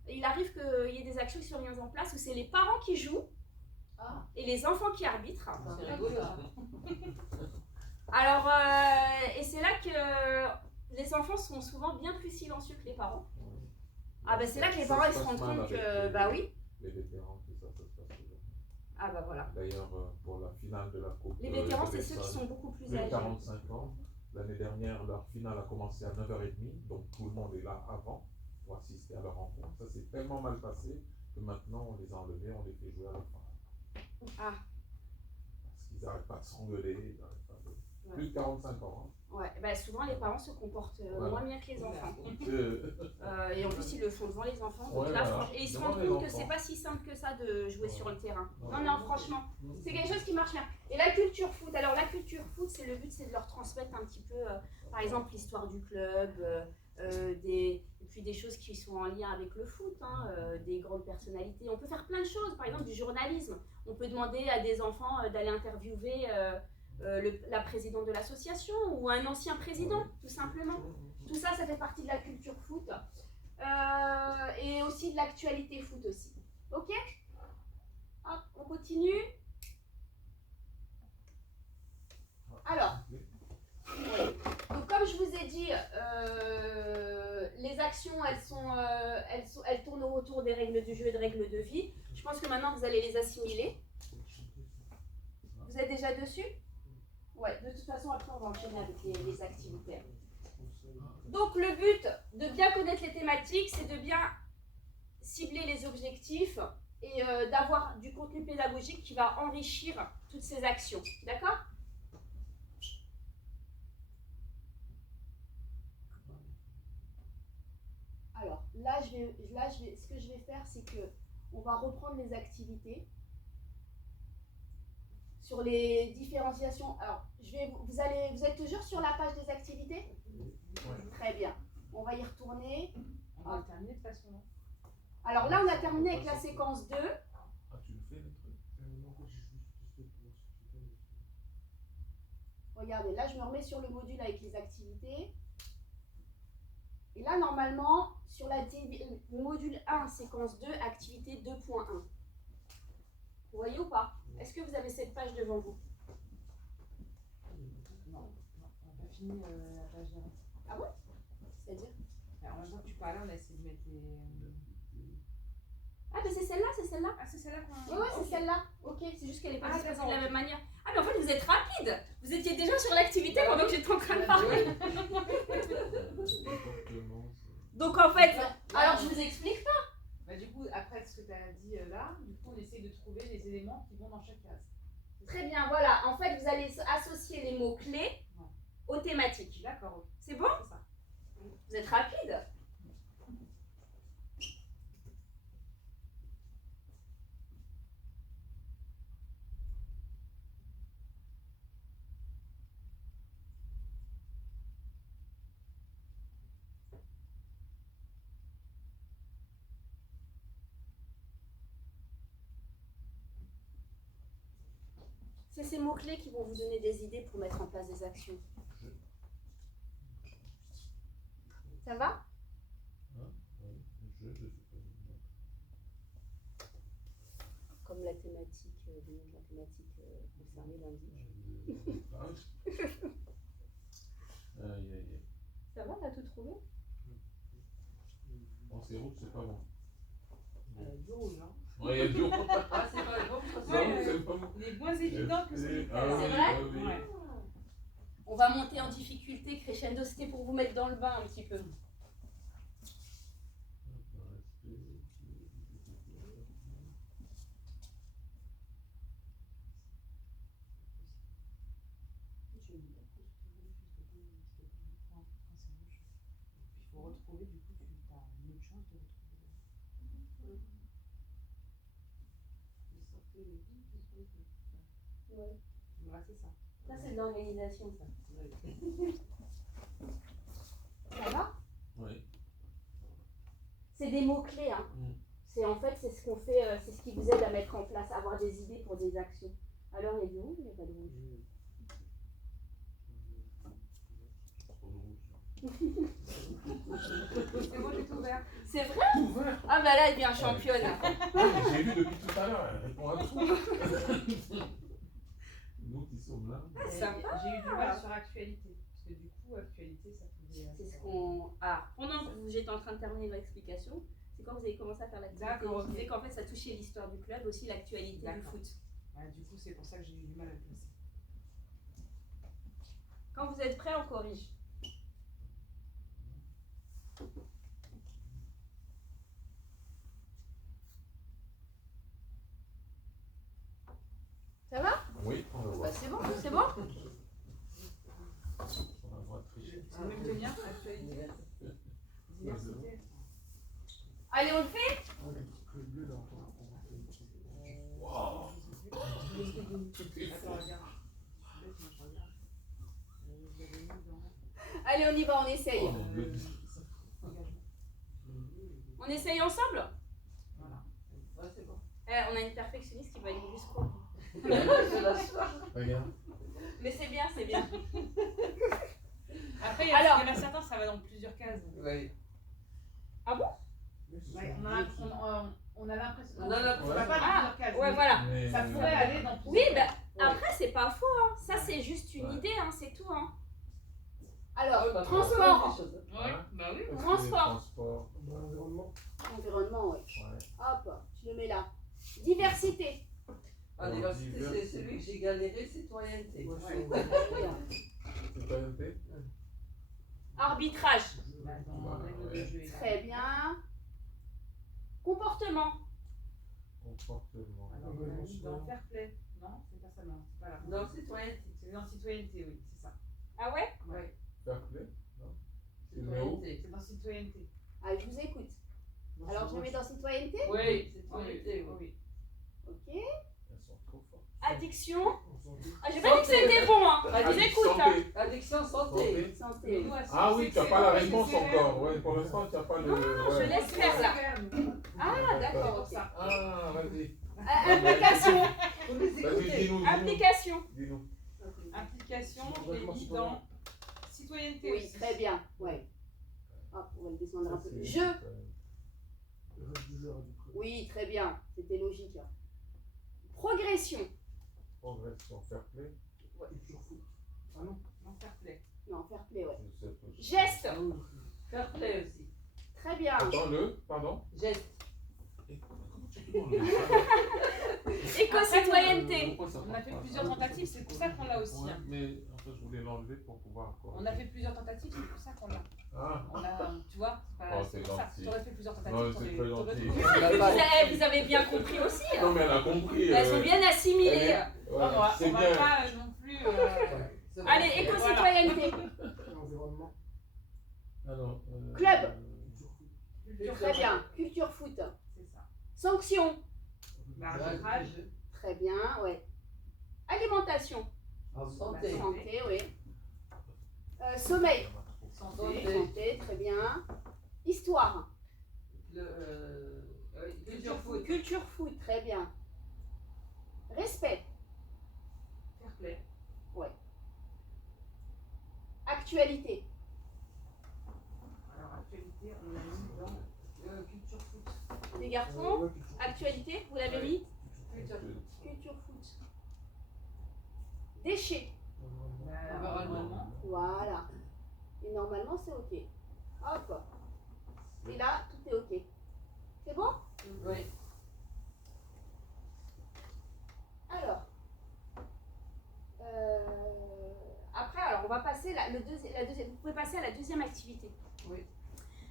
il arrive qu'il y ait des actions qui soient mises en place où c'est les parents qui jouent Ah, et les enfants qui arbitrent. c'est rigolo ça. Alors, et c'est là que les enfants sont souvent bien plus silencieux que les parents. Ah bah c'est là que les parents ils se rendent compte que, bah oui. Les vétérans, tout ça, ça se passe toujours. Ah bah voilà. D'ailleurs, pour la finale de la Coupe. Les vétérans, de c'est ceux qui l'Essonne, sont beaucoup plus plus de âgés. 45 ans. L'année dernière, leur finale a commencé à 9h30, donc tout le monde est là avant pour assister à leur rencontre. Ça s'est tellement mal passé que maintenant on les a enlevés, on les fait jouer à la fin. Ah, Parce qu'ils n'arrêtent pas de s'engueuler, ils n'arrêtent pas de... Ouais. Plus de 45 ans. ouais. Bah souvent les parents se comportent Voilà. moins bien que les enfants. Hein. Et en plus ils le font devant les enfants. Donc Ouais, là, voilà. et ils se Devant rendent les compte que enfants. c'est pas si simple que ça de jouer Ouais. sur le terrain. Ouais. Non, franchement, c'est quelque chose qui marche bien. Et la culture foot, alors la culture foot, c'est le but, c'est de leur transmettre un petit peu, par exemple, l'histoire du club, et puis des choses qui sont en lien avec le foot, hein, des grandes personnalités. On peut faire plein de choses, par exemple du journalisme. On peut demander à des enfants d'aller interviewer la présidente de l'association ou un ancien président, tout simplement. Tout ça, ça fait partie de la culture foot. Et aussi de l'actualité foot aussi. Ok ? Hop, on continue. Alors, donc comme je vous ai dit, les actions, elles tournent autour des règles du jeu et des règles de vie. Je pense que maintenant, vous allez les assimiler. Vous êtes déjà dessus ? Ouais, de toute façon, après, on va enchaîner avec les activités. Donc, le but de bien connaître les thématiques, c'est de bien cibler les objectifs et d'avoir du contenu pédagogique qui va enrichir toutes ces actions. D'accord ? Alors, ce que je vais faire, c'est que on va reprendre les activités sur les différenciations. Alors, vous êtes toujours sur la page des activités ? Ouais. Très bien. On va y retourner. On va le terminer de toute façon. Non. Alors là, on a terminé avec la séquence 2. Ah, tu le fais, le truc? Non, en fait, j'ai juste testé pour voir si c'était. Regardez, là, je me remets sur le module avec les activités. Et là, normalement, sur le module 1, séquence 2, activité 2.1. Vous voyez ou pas ? Est-ce que vous avez cette page devant vous ? Non, on n'a pas fini la page d'avant. Ah bon ? C'est-à-dire ? En même temps que tu parlais, on a essayé de mettre les. Ah, mais c'est celle-là. Ah, c'est celle-là qu'on a. Ouais, c'est celle-là. Ok, c'est juste qu'elle n'est pas Ah, disposée de d'accord, la ok. même manière. Ah, mais en fait, vous êtes rapide. Vous étiez déjà sur l'activité pendant que j'étais en train de parler. Donc, en fait, alors je vous explique pas. Bah, du coup, après ce que tu as dit là, du coup, on essaye de trouver les éléments qui vont dans chaque case. Très bien, voilà. En fait, vous allez associer les mots-clés aux thématiques. D'accord, ok. C'est bon ? C'est ça. Vous êtes rapide. C'est ces mots-clés qui vont vous donner des idées pour mettre en place des actions. Ça va ? Comme la thématique, le nom de la thématique concernée l'indique. Ça va, t'as tout trouvé ? Bon, c'est rouge, c'est pas bon. Du rouge, hein. Ouais, il y a du rouge. Ah, c'est pas bon, je pense Non, que c'est pas bon. il est moins évident que celui Ah là. oui, C'est vrai ah oui. Ouais. On va monter en difficulté, crescendo, c'était pour vous mettre dans le bain un petit peu. Il faut retrouver, du coup, tu as une autre chance de retrouver. Ouais. Voilà, c'est ça. Ça, c'est de l'organisation, ça. Ouais. Ça va ? Oui. C'est des mots-clés, hein. C'est ce qu'on fait, c'est ce qui vous aide à mettre en place, à avoir des idées pour des actions. Alors, il y a du rouge, il n'y a pas de rouge. Trop de rouge. C'est bon, j'ai tout ouvert. ouvert. C'est vrai? Tout vert. Ah bah là, elle devient championne. J'ai vu depuis tout à l'heure, elle répond à tout. Nous qui sommes là. Ah, J'ai sympa. eu du mal sur actualité. Parce que du coup, actualité, ça faisait. C'est ce qu'on. Ah, pendant que j'étais en train de terminer l'explication, c'est quand vous avez commencé à faire l'activité. D'accord, Je ok. disais qu'en fait, ça touchait l'histoire du club, aussi l'actualité du D'accord. foot. Ouais, du coup, c'est pour ça que j'ai eu du mal à le placer. Quand vous êtes prêts, on corrige. Ça va? Oui, on le voit. Bah, c'est bon, c'est bon? On a le droit de tricher. C'est le même tenir, actualité. Diversité. Allez, on le fait? Ah, le petit truc bleu là, on va Wow. Tout est faux. Attends, regarde. Laisse-moi, je regarde. Je l'avais mis dans. Allez, on y va, on essaye. Oh, mon Dieu. Engagement. On essaye ensemble? Voilà. Ouais, c'est bon. On a une perfectionniste qui va aller jusqu'au bout. Je lâche pas. Regarde. Mais c'est bien, c'est bien. Après, Alors. il y en a certains, ça va dans plusieurs cases. Oui. Ah bon? Ouais, on a l'impression. On a l'impression. Ça va pas dans Ah, plusieurs cases. ouais, mais voilà. Mais- Ça pourrait aller dans plusieurs Oui, cases. bah, après, c'est pas faux, hein. Ça, c'est juste une Ouais. idée, hein, c'est tout, hein. Ah Alors, oui, bah, transport. des choses, hein. Ouais, bah oui. Est-ce que Transport. Transport. Dans l'environnement. Environnement, ouais. Ouais. Hop, je le mets là. Diversité. Ah, diversité, c'est celui que j'ai galéré, citoyenneté. Ouais. Citoyenneté. Arbitrage. Bah, dans règles de jeu. Très bien. Comportement. Comportement. Alors, on a mis dans fair play. Non, c'est pas ça, non. C'est pas là. Non, citoyenneté. C'est dans citoyenneté, oui, c'est ça. Ah ouais? Ouais. Fair play. Non. Tu le mets où? Citoyenneté. C'est dans citoyenneté. Ah, je vous écoute. Alors, je le mets dans citoyenneté. Oui, citoyenneté, oui. Oui. Ok. Elles sont trop fortes. Addiction. On s'en fout. Ah, j'ai pas dit que c'était bon, hein. Je vous écoute, hein. Santé. Addiction, santé. Santé. Santé. Nous, Ah oui, tu n'as pas la c'est réponse CRM. encore. Ouais, pour l'instant, tu n'as pas le. Non, je ouais. laisse faire là. Ah, C'est d'accord, pour ok. ça. Ah, vas-y. Implication. Vous les Vas-y, écoutez. dis-nous. Application. Dis-nous. Application, je l'ai mis dans citoyenneté Oui, aussi. très bien. Ouais. Hop, on va le descendre un peu. C'est- Jeu. Le reste du jeu a du prix. Oui, très bien. C'était logique. Progression. Progression, fair play. Culture foot. Ah non. Non, fair play. Non, fair play, ouais. Je sais pas. Geste. Ah oui. Fair play aussi. Très bien. Attends, pardon. Geste. Comment tu peux enlever ça? Éco-citoyenneté. Pourquoi ça On a passe fait pas? plusieurs tentatives, c'est pour ça qu'on l'a aussi. Ouais, hein. mais en fait, je voulais l'enlever pour pouvoir. On a fait plusieurs tentatives, c'est pour ça qu'on l'a. Ah, On a, tu vois, Oh, c'est c'est pour ça. gentil. Tu aurais fait plusieurs tentatives. non, c'est t'aurais- très t'aurais gentil. trouvé. Vous avez bien compris aussi. Non, mais elle a compris. Elles sont bien assimilées. Ouais, Non, mais c'est on va bien. pas non plus. C'est bon. Allez, éco-citoyenneté. L'environnement. Alors, Club. Culture foot. Très bien. Culture foot. C'est ça. Sanction. L'arbitrage. Très bien, ouais. Alimentation. Santé. Santé, oui. Sommeil. Santé. Santé, très bien. Histoire. Culture foot. Culture foot, très bien. Respect. Fair play. Actualité. Alors, actualité, on a mis dans culture foot. Les garçons, Ouais, culture foot. actualité, vous l'avez mis. Culture foot. Culture foot. Déchets. Environnement. Voilà. Et normalement, c'est OK. Hop. Et là, tout est OK. C'est bon? Oui. Alors. Après, alors on va passer vous pouvez passer à la deuxième activité. Oui.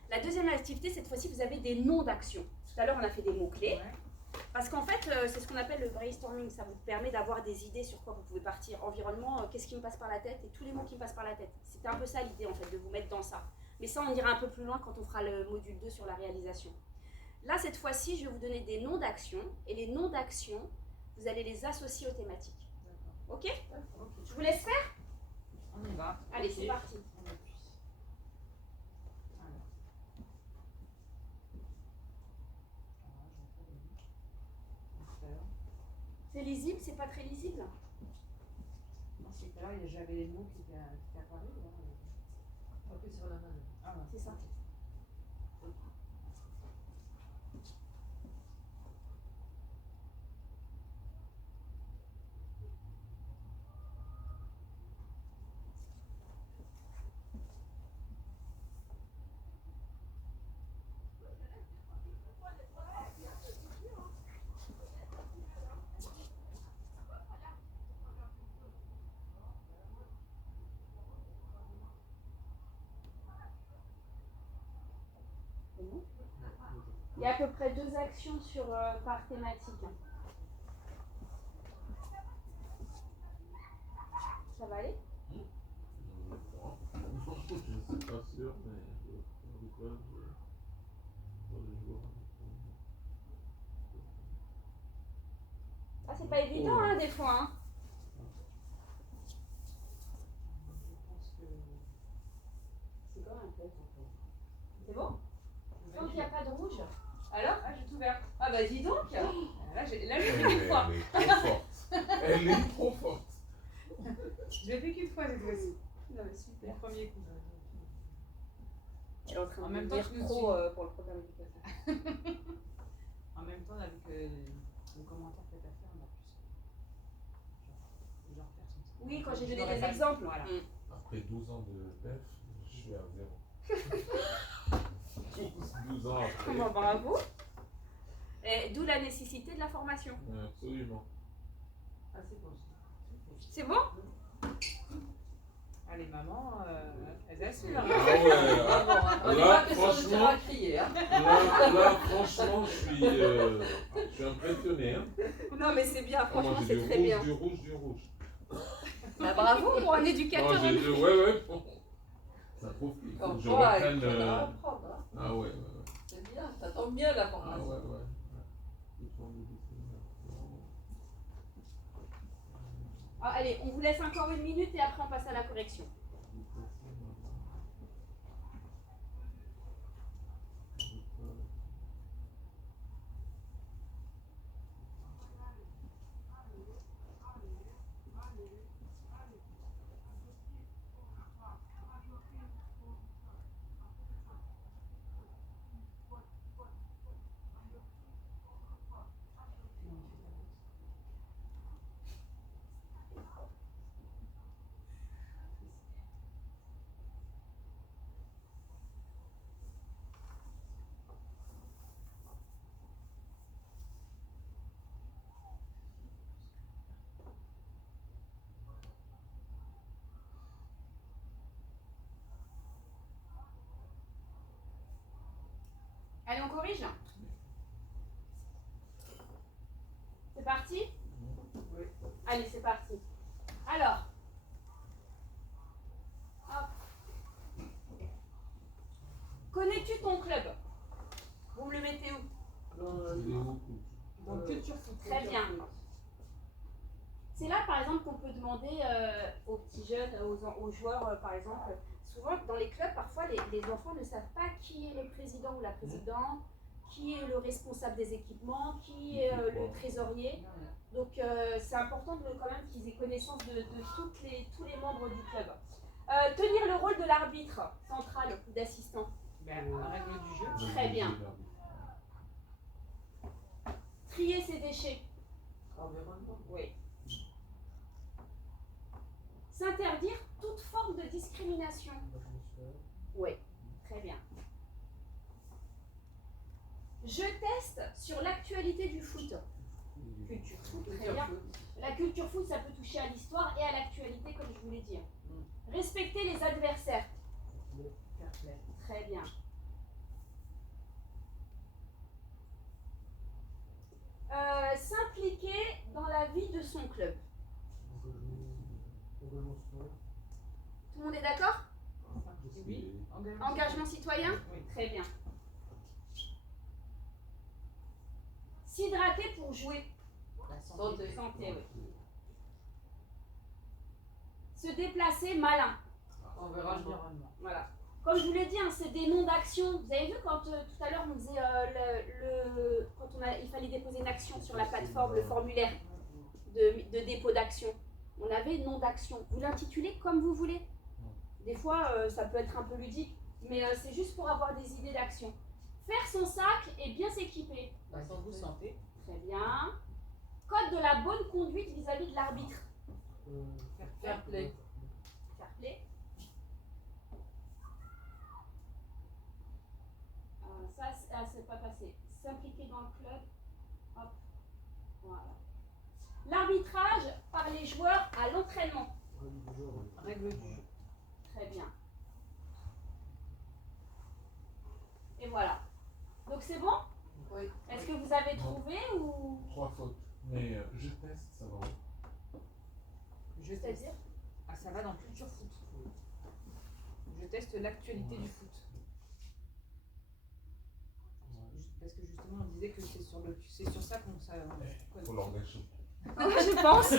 La deuxième activité, cette fois-ci, vous avez des noms d'actions. Tout à l'heure, on a fait des mots-clés. Ouais. Parce qu'en fait, c'est ce qu'on appelle le brainstorming. Ça vous permet d'avoir des idées sur quoi vous pouvez partir. Environnement, qu'est-ce qui me passe par la tête et tous les mots qui me passent par la tête. C'était un peu ça l'idée, en fait, de vous mettre dans ça. Mais ça, on ira un peu plus loin quand on fera le module 2 sur la réalisation. Là, cette fois-ci, je vais vous donner des noms d'actions. Et les noms d'actions, vous allez les associer aux thématiques. D'accord. OK? Ok. Je vous laisse faire? On y va. Allez, Ok. c'est parti. On appuie. Alors. C'est lisible, c'est pas très lisible? Non, c'est que là, j'avais les mots qui étaient apparus. Là. Appuie sur la main. Ah, ouais. C'est ça. Il y a à peu près 2 actions par thématique. Ça va aller? Je ne suis pas sûr, mais en tout cas, pour les joueurs. Ah, c'est pas évident, hein, des fois. Hein. Je pense que c'est comme un tête en fait. C'est bon? Donc il n'y a pas de rouge. Alors, ah, j'ai tout vert. Ah bah dis donc. Là, j'ai fait Elle qu'une fois. est trop forte. Elle est trop forte. Je l'ai fait qu'une fois cette fois-ci. Non, mais Le super. premier coup. Elle est en train En de même temps, dire je nous trop suis. pour le programme éducatif. En même temps, avec le commentaire que tu as fait, on a plus. Genre faire son. Oui, quand j'ai Je donné l'aurais des pas- exemples. Voilà. Après 12 ans de PEF, je suis à 0. 12 ans après. Bon, bravo. Et d'où la nécessité de la formation. Absolument. Ah, c'est bon. C'est bon? Allez, maman, elles assurent. Ah ouais. On est Là, pas question de franchement, faire à crier. Hein. là, franchement, je suis impressionné. Hein. Non, mais c'est bien, Ah, moi, franchement, j'ai c'est très bien. du rouge. Bah, bravo pour un éducateur. Non, j'ai ouais. Ça prouve qu'il faut Comme que je quoi, reprenne. il faudra apprendre. Hein. Ah ouais. C'est bien, ça tombe bien la Ah formation. ouais. Ah, allez, on vous laisse encore 1 minute et après on passe à la correction. Allez, on corrige? C'est parti? Oui. Allez, c'est parti. Alors. Hop. Connais-tu ton club? Vous me le mettez où? Donc, culture foot. Très bien. C'est là, par exemple, qu'on peut demander aux petits jeunes, aux joueurs, par exemple. Souvent, dans les clubs, parfois, les enfants ne savent pas qui est le président ou la présidente, qui est le responsable des équipements, qui est le trésorier. Donc, c'est important quand même qu'ils aient connaissance de tous les membres du club. Tenir le rôle de l'arbitre central ou d'assistant. Ben, la règle du jeu. Très bien. Trier ses déchets. Environnement. Oui. S'interdire toute forme de discrimination. Oui, très bien. Je teste sur l'actualité du foot. Culture foot, très bien. La culture foot, ça peut toucher à l'histoire et à l'actualité, comme je vous l'ai dit. Respecter les adversaires. Fair play. Très bien. S'impliquer dans la vie de son club. Tout le monde est d'accord? Oui. Engagement citoyen? Oui. Très bien. S'hydrater pour jouer. La santé. Santé, oui. Se déplacer malin. Environnement. Voilà. Comme je vous l'ai dit, hein, c'est des noms d'actions. Vous avez vu quand tout à l'heure on faisait il fallait déposer une action sur la plateforme, le formulaire de dépôt d'action. On avait nom d'action. Vous l'intitulez comme vous voulez. Des fois, ça peut être un peu ludique, mais c'est juste pour avoir des idées d'action. Faire son sac et bien s'équiper. La santé. Très bien. Code de la bonne conduite vis-à-vis de l'arbitre. Fair play. Fair play. Ça, c'est pas passé. S'impliquer dans le club. Hop. Voilà. L'arbitrage par les joueurs à l'entraînement. Règle du jeu. Très bien. Et voilà. Donc c'est bon? avez trouvé ou 3 fautes. Mais je teste, ça va. Je teste. c'est-à-dire Ah, ça va dans culture foot. Je teste l'actualité du foot. Parce que justement, on disait que c'est sur ça qu'on Faut l'engager. je pense.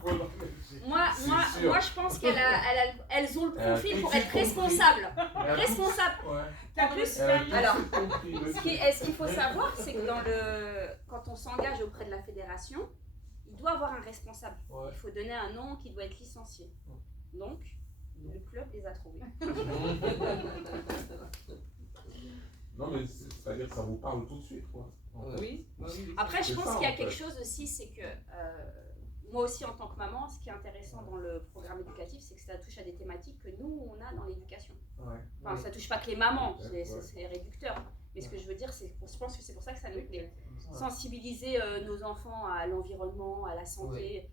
Faut l'engager. Moi, je pense qu'elles ont le profil pour être responsables. Responsables. Ouais. En plus, Elle a tout alors, compris, le ce qu'il faut savoir, c'est que quand on s'engage auprès de la fédération, il doit avoir un responsable. Ouais. Il faut donner un nom qui doit être licencié. Donc, le club les a trouvés. Non, mais c'est-à-dire que ça vous parle tout de suite, quoi. En fait. Oui. Après, je C'est pense ça, qu'il y a en quelque fait. chose aussi, c'est que moi aussi en tant que maman, ce qui est intéressant dans le programme éducatif, c'est que ça touche à des thématiques que nous, on a dans l'éducation. Ouais. Enfin, ça touche pas que les mamans, Ouais. c'est réducteur. Mais ce que je veux dire, c'est que je pense que c'est pour ça que ça nous plaît. Ouais. Sensibiliser nos enfants à l'environnement, à la santé.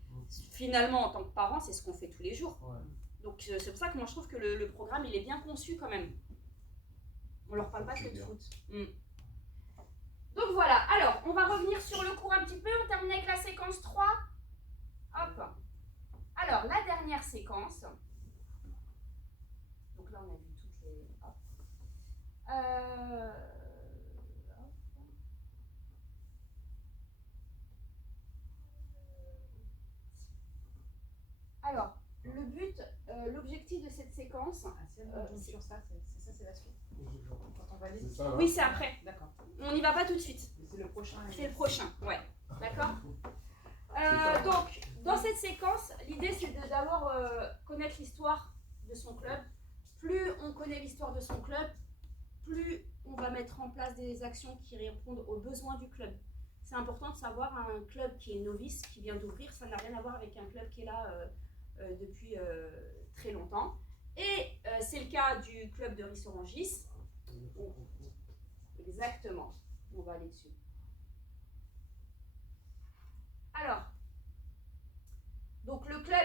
Finalement, en tant que parents, c'est ce qu'on fait tous les jours. Ouais. Donc c'est pour ça que moi je trouve que le programme il est bien conçu quand même. On leur parle pas que de foot. Donc voilà, alors on va revenir sur le cours un petit peu, on termine avec la séquence 3. Hop. Alors la dernière séquence. Donc là on a vu toutes les. Hop. Alors, le but, l'objectif de cette séquence, Sur ça, c'est la suite. Quand on valide. C'est ça, là. oui c'est après, D'accord. on n'y va pas tout de suite. C'est le prochain. C'est le prochain, ouais. D'accord. ça. Donc, dans cette séquence, l'idée c'est d'abord connaître l'histoire de son club. Plus on connaît l'histoire de son club, plus on va mettre en place des actions qui répondent aux besoins du club. C'est important de savoir un club qui est novice, qui vient d'ouvrir, ça n'a rien à voir avec un club qui est là depuis très longtemps. Et c'est le cas du club de Rissorangis. Exactement, on va aller dessus. Alors, donc le club,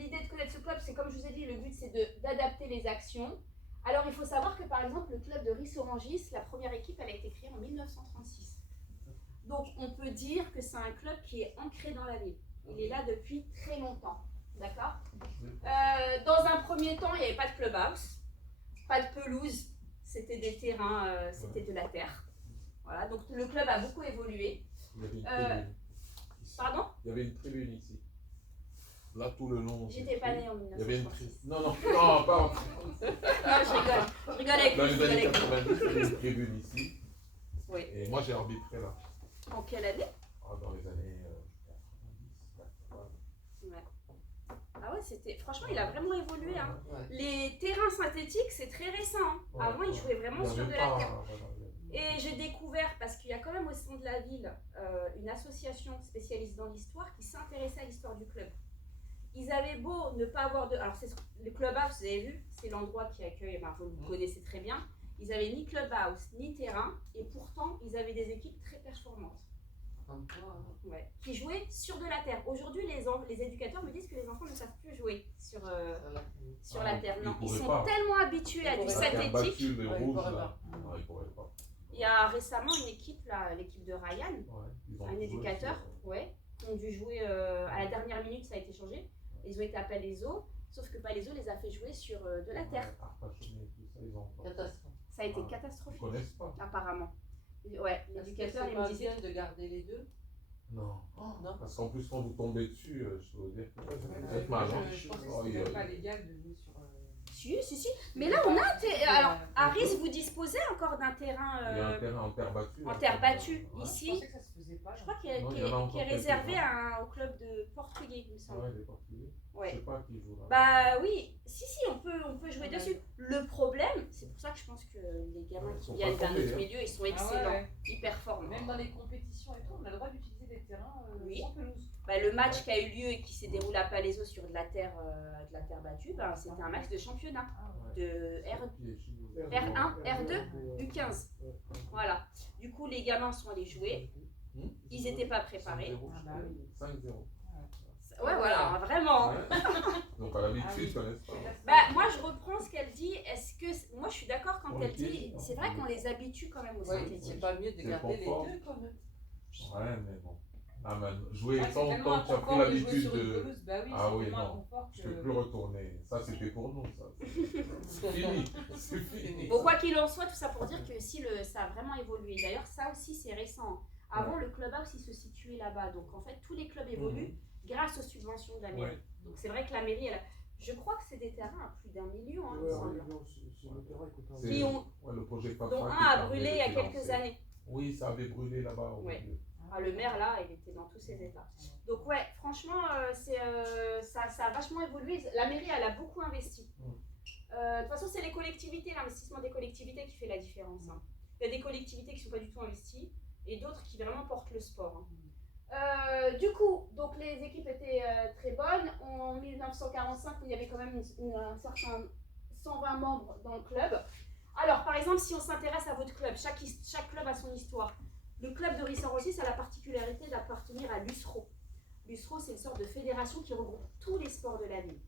l'idée de connaître ce club, c'est comme je vous ai dit, le but c'est d'adapter les actions. Alors il faut savoir que par exemple le club de Rissorangis, la première équipe, elle a été créée en 1936. Donc on peut dire que c'est un club qui est ancré dans la ville. Il est là depuis très longtemps, d'accord. Dans un premier temps, il n'y avait pas de clubhouse, pas de pelouse, c'était des terrains, c'était de la terre. Voilà, donc le club a beaucoup évolué. Il y avait une tribune. Ici. Pardon? Il y avait une tribune ici. Là, tout le long. J'étais pas née en Il y avait une 1936. tribune. Non, pas en Non, je rigole. Je rigole avec Dans lui, je les rigole années avec lui. 90, il y avait une tribune ici. Oui. Et moi, j'ai arbitré là. En quelle année? Dans les années 90, Ouais. Ah ouais, franchement, il a vraiment évolué. Hein. Les terrains synthétiques, c'est très récent. Hein. Ouais, Avant, ils jouaient vraiment sur de la terre. Et Et j'ai découvert, parce qu'il y a quand même au sein de la ville une association spécialisée dans l'histoire qui s'intéressait à l'histoire du club. Ils avaient beau ne pas avoir de... Alors, le clubhouse, vous avez vu, c'est l'endroit qui accueille, enfin, vous le connaissez très bien. Ils n'avaient ni clubhouse, ni terrain, et pourtant, ils avaient des équipes très performantes. Ouais, qui jouaient sur de la terre. Aujourd'hui, les éducateurs me disent que les enfants ne savent plus jouer sur la terre. Non, ils sont tellement habitués à du synthétique. Battu, les rouges, là. Non, ils pourraient pas. Il y a récemment une équipe, là, l'équipe de Ryan, Ils ont un joué éducateur, sur- ouais, qui ont dû jouer à la dernière minute, ça a été changé. Ils ont été à Palaiso, sauf que Palaiso les a fait jouer sur de la terre. Arpachonné et tout ça, ils ont pas. Ça a été Ils catastrophique, connaissent pas. apparemment. Ouais, l'éducateur, il me disait. de garder les deux. Non. Non. Parce qu'en plus, quand vous tombez dessus, je peux vous dire que vous êtes Je mal. hein. pense que Oh, c'est il- même pas légal de jouer sur. Si. Mais là, on a un terrain. Alors, à Ris, vous disposez encore d'un terrain Il y a un terrain en terre battue. en là, terre comme- battue, Ouais. ici. Je pensais que ça se faisait pas. Je crois qu'il Non, il y en a encore est réservé quelques-uns. au club de portugais, il me semble. Ouais, les Portugais. Je Ouais. sais pas qui joue là. Bah oui, si, on peut jouer dessus. Le problème, c'est pour ça que je pense que les gamins Ils qui sont viennent pas d'un tombés, autre hein. milieu, ils sont Ah excellents, ouais. ils performent. Même dans les compétitions et tout, on a le droit d'utiliser des terrains Oui. sans pelouse. Bah, le match qui a eu lieu et qui s'est déroulé à Palaiso sur de la terre battue, bah, c'était un match de championnat Ouais. de R1, R1, R2, U15. Voilà. Du coup, les gamins sont allés jouer. Ils n'étaient pas préparés. 5-0. Ouais, voilà, vraiment. Ouais. Donc à l'habitude, Ah oui. ils connaissent pas. Bah, moi, je reprends ce qu'elle dit. Moi, je suis d'accord quand On elle les dit. piège, C'est vrai qu'on les habitue quand même au Ouais, synthétique. c'est pas mieux de C'est garder les confort. deux quand même. Ouais, mais bon. Ah, man, jouer Ah, c'est tant, tellement tant que tu as pris inconfort de jouer l'habitude sur une de. pelouse. Bah oui, Ah c'est oui, tellement non. inconfort Je peux que. plus retourner. Ça, c'était pour nous, ça. C'est fini. C'est fini. Bon, quoi qu'il en soit, tout ça pour dire que si ça a vraiment évolué. D'ailleurs, ça aussi, c'est récent. Avant, le clubhouse, il se situait là-bas. Donc, en fait, tous les clubs évoluent grâce aux subventions de la mairie. Ouais. Donc, c'est vrai que la mairie, je crois que c'est des terrains à plus d'1 million, il me Ouais, semble. non, c'est le terrain qui coûte un C'est- Qui ont- ouais, le projet Fafa dont un qui a permet brûlé de il y a financer. quelques années. Oui, ça avait brûlé là-bas au Ouais. milieu. Ah, le maire, là, il était dans tous ses états. Donc, ouais, franchement, ça a vachement évolué. La mairie, elle a beaucoup investi. De toute façon, c'est les collectivités, l'investissement des collectivités qui fait la différence. Hein. Il y a des collectivités qui ne sont pas du tout investies et d'autres qui vraiment portent le sport. Hein. Du coup, donc les équipes étaient très bonnes. En 1945, il y avait quand même un certain 120 membres dans le club. Alors, par exemple, si on s'intéresse à votre club, chaque club a son histoire. Le club de Rissorangis a la particularité d'appartenir à l'USRO. L'USRO, c'est une sorte de fédération qui regroupe tous les sports de la ville.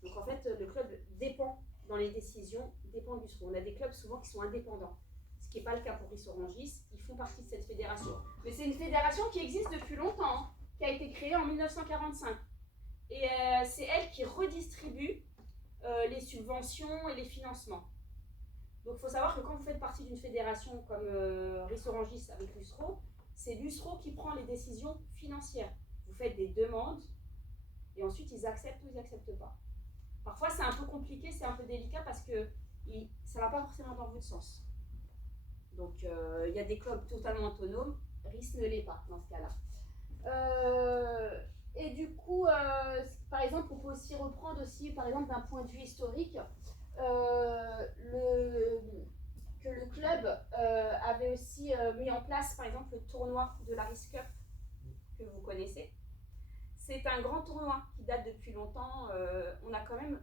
Donc en fait, le club dépend, dans les décisions, dépend de l'USRO. On a des clubs souvent qui sont indépendants, ce qui n'est pas le cas pour Rissorangis. Ils font partie de cette fédération. Mais c'est une fédération qui existe depuis longtemps, hein, qui a été créée en 1945. Et c'est elle qui redistribue les subventions et les financements. Donc il faut savoir que quand vous faites partie d'une fédération comme Rissorangis avec l'USRO, c'est l'USRO qui prend les décisions financières. Vous faites des demandes et ensuite ils acceptent ou ils n'acceptent pas. Parfois c'est un peu compliqué, c'est un peu délicat parce que ça ne va pas forcément dans votre sens. Donc il y a des clubs totalement autonomes, RIS ne l'est pas dans ce cas-là. Et du coup, par exemple, on peut aussi reprendre aussi, par exemple, d'un point de vue historique, que le club avait aussi mis en place, par exemple, le tournoi de la RIS Cup que vous connaissez. C'est un grand tournoi qui date depuis longtemps. On a quand même.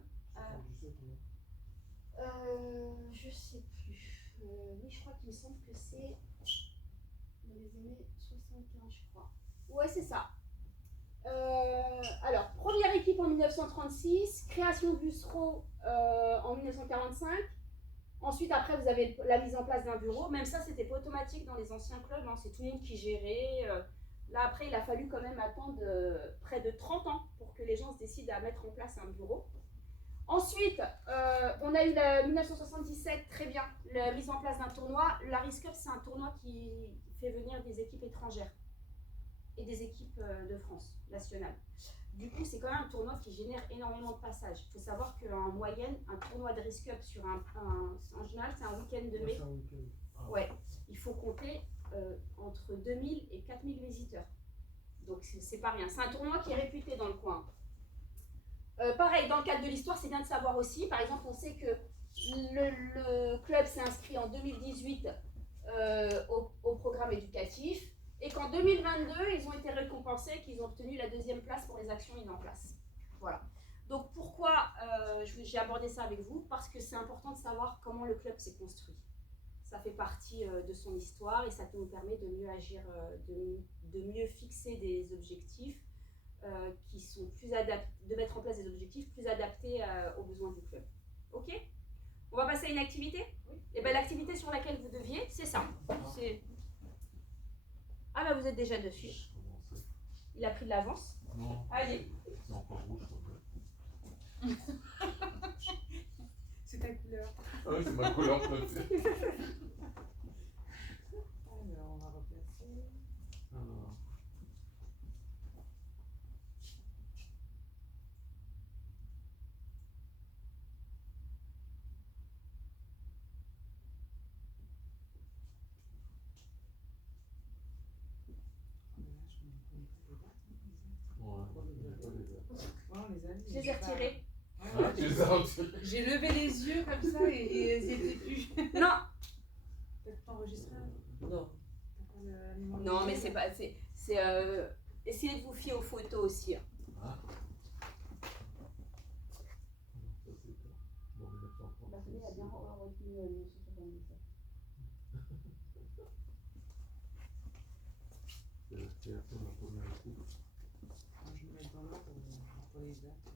Je sais plus. Oui, je crois qu'il me semble que c'est dans les années 75, je crois. Ouais, c'est ça. Alors, première équipe en 1936, création de l'USRO en 1945. Ensuite, après, vous avez la mise en place d'un bureau. Même ça, c'était pas automatique dans les anciens clubs. Hein. C'est tout le monde qui gérait. Là, après, il a fallu quand même attendre près de 30 ans pour que les gens se décident à mettre en place un bureau. Ensuite, on a eu la 1977, très bien, la mise en place d'un tournoi. La RIS Cup, c'est un tournoi qui fait venir des équipes étrangères et des équipes de France nationale. Du coup, c'est quand même un tournoi qui génère énormément de passages. Il faut savoir qu'en moyenne, un tournoi de RIS Cup sur en général, c'est un week-end de mai. Ouais, il faut compter entre 2000 et 4000 visiteurs. Donc, c'est pas rien. C'est un tournoi qui est réputé dans le coin. Pareil, dans le cadre de l'histoire, c'est bien de savoir aussi. Par exemple, on sait que le club s'est inscrit en 2018 au programme éducatif et qu'en 2022, ils ont été récompensés, qu'ils ont obtenu la 2e place pour les actions mises en place. Voilà. Donc pourquoi j'ai abordé ça avec vous? Parce que c'est important de savoir comment le club s'est construit. Ça fait partie de son histoire et ça nous permet de mieux agir, de mieux fixer des objectifs qui sont plus adaptés, de mettre en place des objectifs plus adaptés aux besoins du club. Ok? On va passer à une activité? Oui. Et bien l'activité sur laquelle vous deviez, c'est ça. Ah ben vous êtes déjà dessus. Il a pris de l'avance. Non. Allez. C'est encore rouge. C'est ta couleur. Ah oui, c'est ma couleur préférée. Alors, on va replacer. Alors. Je les ai retirés. Ah, tu les as retirés. J'ai levé les yeux comme ça et c'était plus. Non. T'as tout enregistré? Non. Non, mais c'est pas. Essayez de vous fier aux photos aussi. Hein. Ah. Ça, c'est quoi? Bon, 1930. Il a bien retenu 1977. C'est la création de la première équipe. Je vais mettre dans l'ordre pour les dates.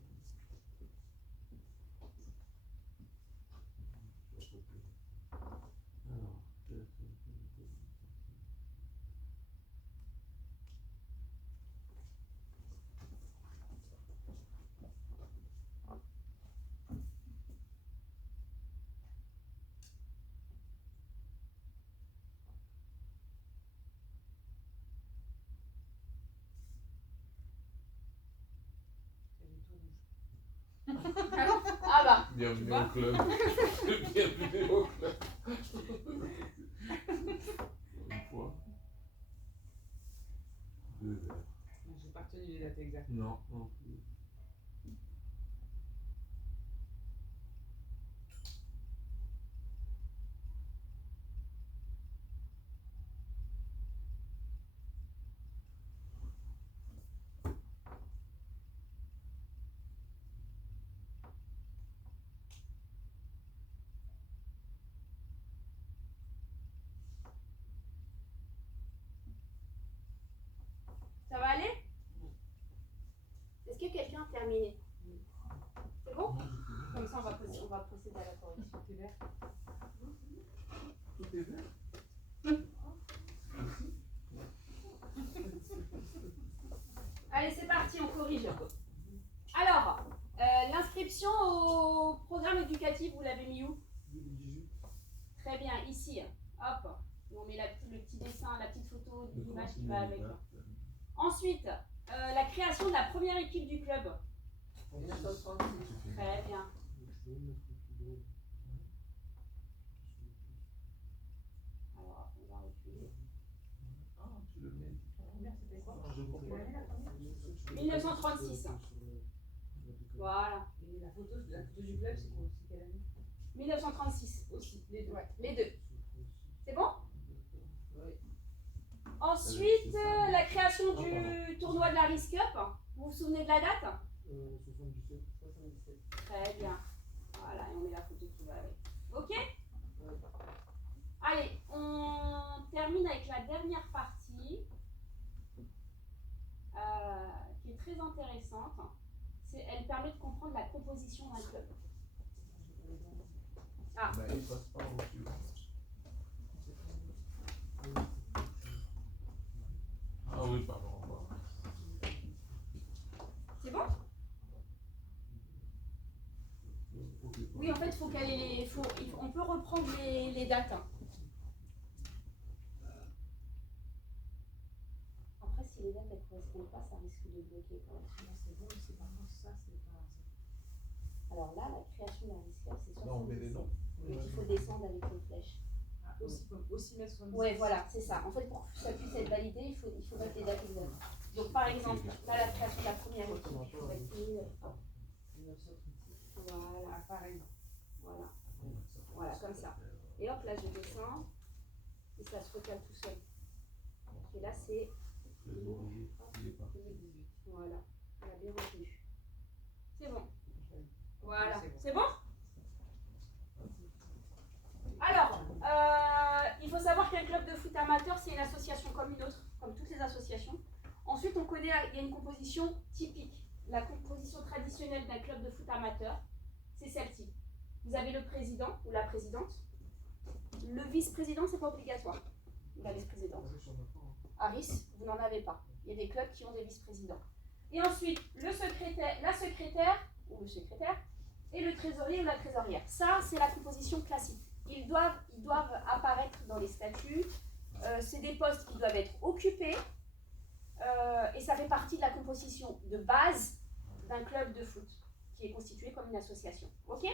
Alors, création de la première équipe. Bienvenue vois au club. Bienvenue au club. Une fois. 2 verres. J'ai pas retenu les dates exactes. Non, non plus. Ça va aller? Est-ce que quelqu'un a terminé? C'est bon? Comme ça, on va procéder à la correction. T'es vert. Tout est vert. Allez, c'est parti, on corrige. Alors, l'inscription au programme éducatif, vous l'avez mis où? 2018. Très bien, ici. Hop, on met le petit dessin, la petite photo de l'image qui va avec. Ensuite, la création de la première équipe du club. 1936. Très bien. Alors, on va reculer. Ah, tu le mets. C'était quoi? Je comprends. 1936. Voilà. Et la photo du club, c'est quoi? C'est quelle année? 1936. Aussi, les deux. Ouais, les deux. C'est bon? Oui. Ensuite, la création du tournoi de la Risk Cup. Vous vous souvenez de la date? 77. 77. Très bien. Voilà, et on met la photo qui va avec. Ok? Allez, on termine avec la dernière partie qui est très intéressante. Elle permet de comprendre la composition d'un club. Ah, Mais il passe pas au suivant. Ah oui, pardon. c'est bon? Oui, en fait, faut caler on peut reprendre les dates. Après, si les dates ne correspondent pas, ça risque de bloquer. C'est bon, c'est pas moi, ça, c'est pas ça. Alors là, la création d'un risque, c'est Non, on met les 77. noms. Donc il faut descendre avec une flèche. Ah, aussi mettre 77. Ouais, voilà, c'est ça. En fait, pour que ça puisse être validé, il faut mettre les dates exactes. Donc par exemple, là, la création de la première équipe, il faut mettre 1936. voilà, Ah, pareil. voilà, voilà, comme ça. Et hop, là, je descends et ça se recale tout seul. Et là, c'est Les ouvriers, il est pas. 2018. voilà, on a bien retenu. C'est bon. Voilà. Voilà, c'est bon? Alors, il faut savoir qu'un club de foot amateur, c'est une association comme une autre, comme toutes les associations. Ensuite, on connaît, il y a une composition typique. La composition traditionnelle d'un club de foot amateur, c'est celle-ci. Vous avez le président ou la présidente. Le vice-président, c'est pas obligatoire. La vice-présidente. Harris, vous n'en avez pas. Il y a des clubs qui ont des vice-présidents. Et ensuite, le secrétaire, la secrétaire ou le secrétaire et le trésorier ou la trésorière. Ça, c'est la composition classique. Ils doivent apparaître dans les statuts. C'est des postes qui doivent être occupés. Et ça fait partie de la composition de base d'un club de foot qui est constitué comme une association. Ok?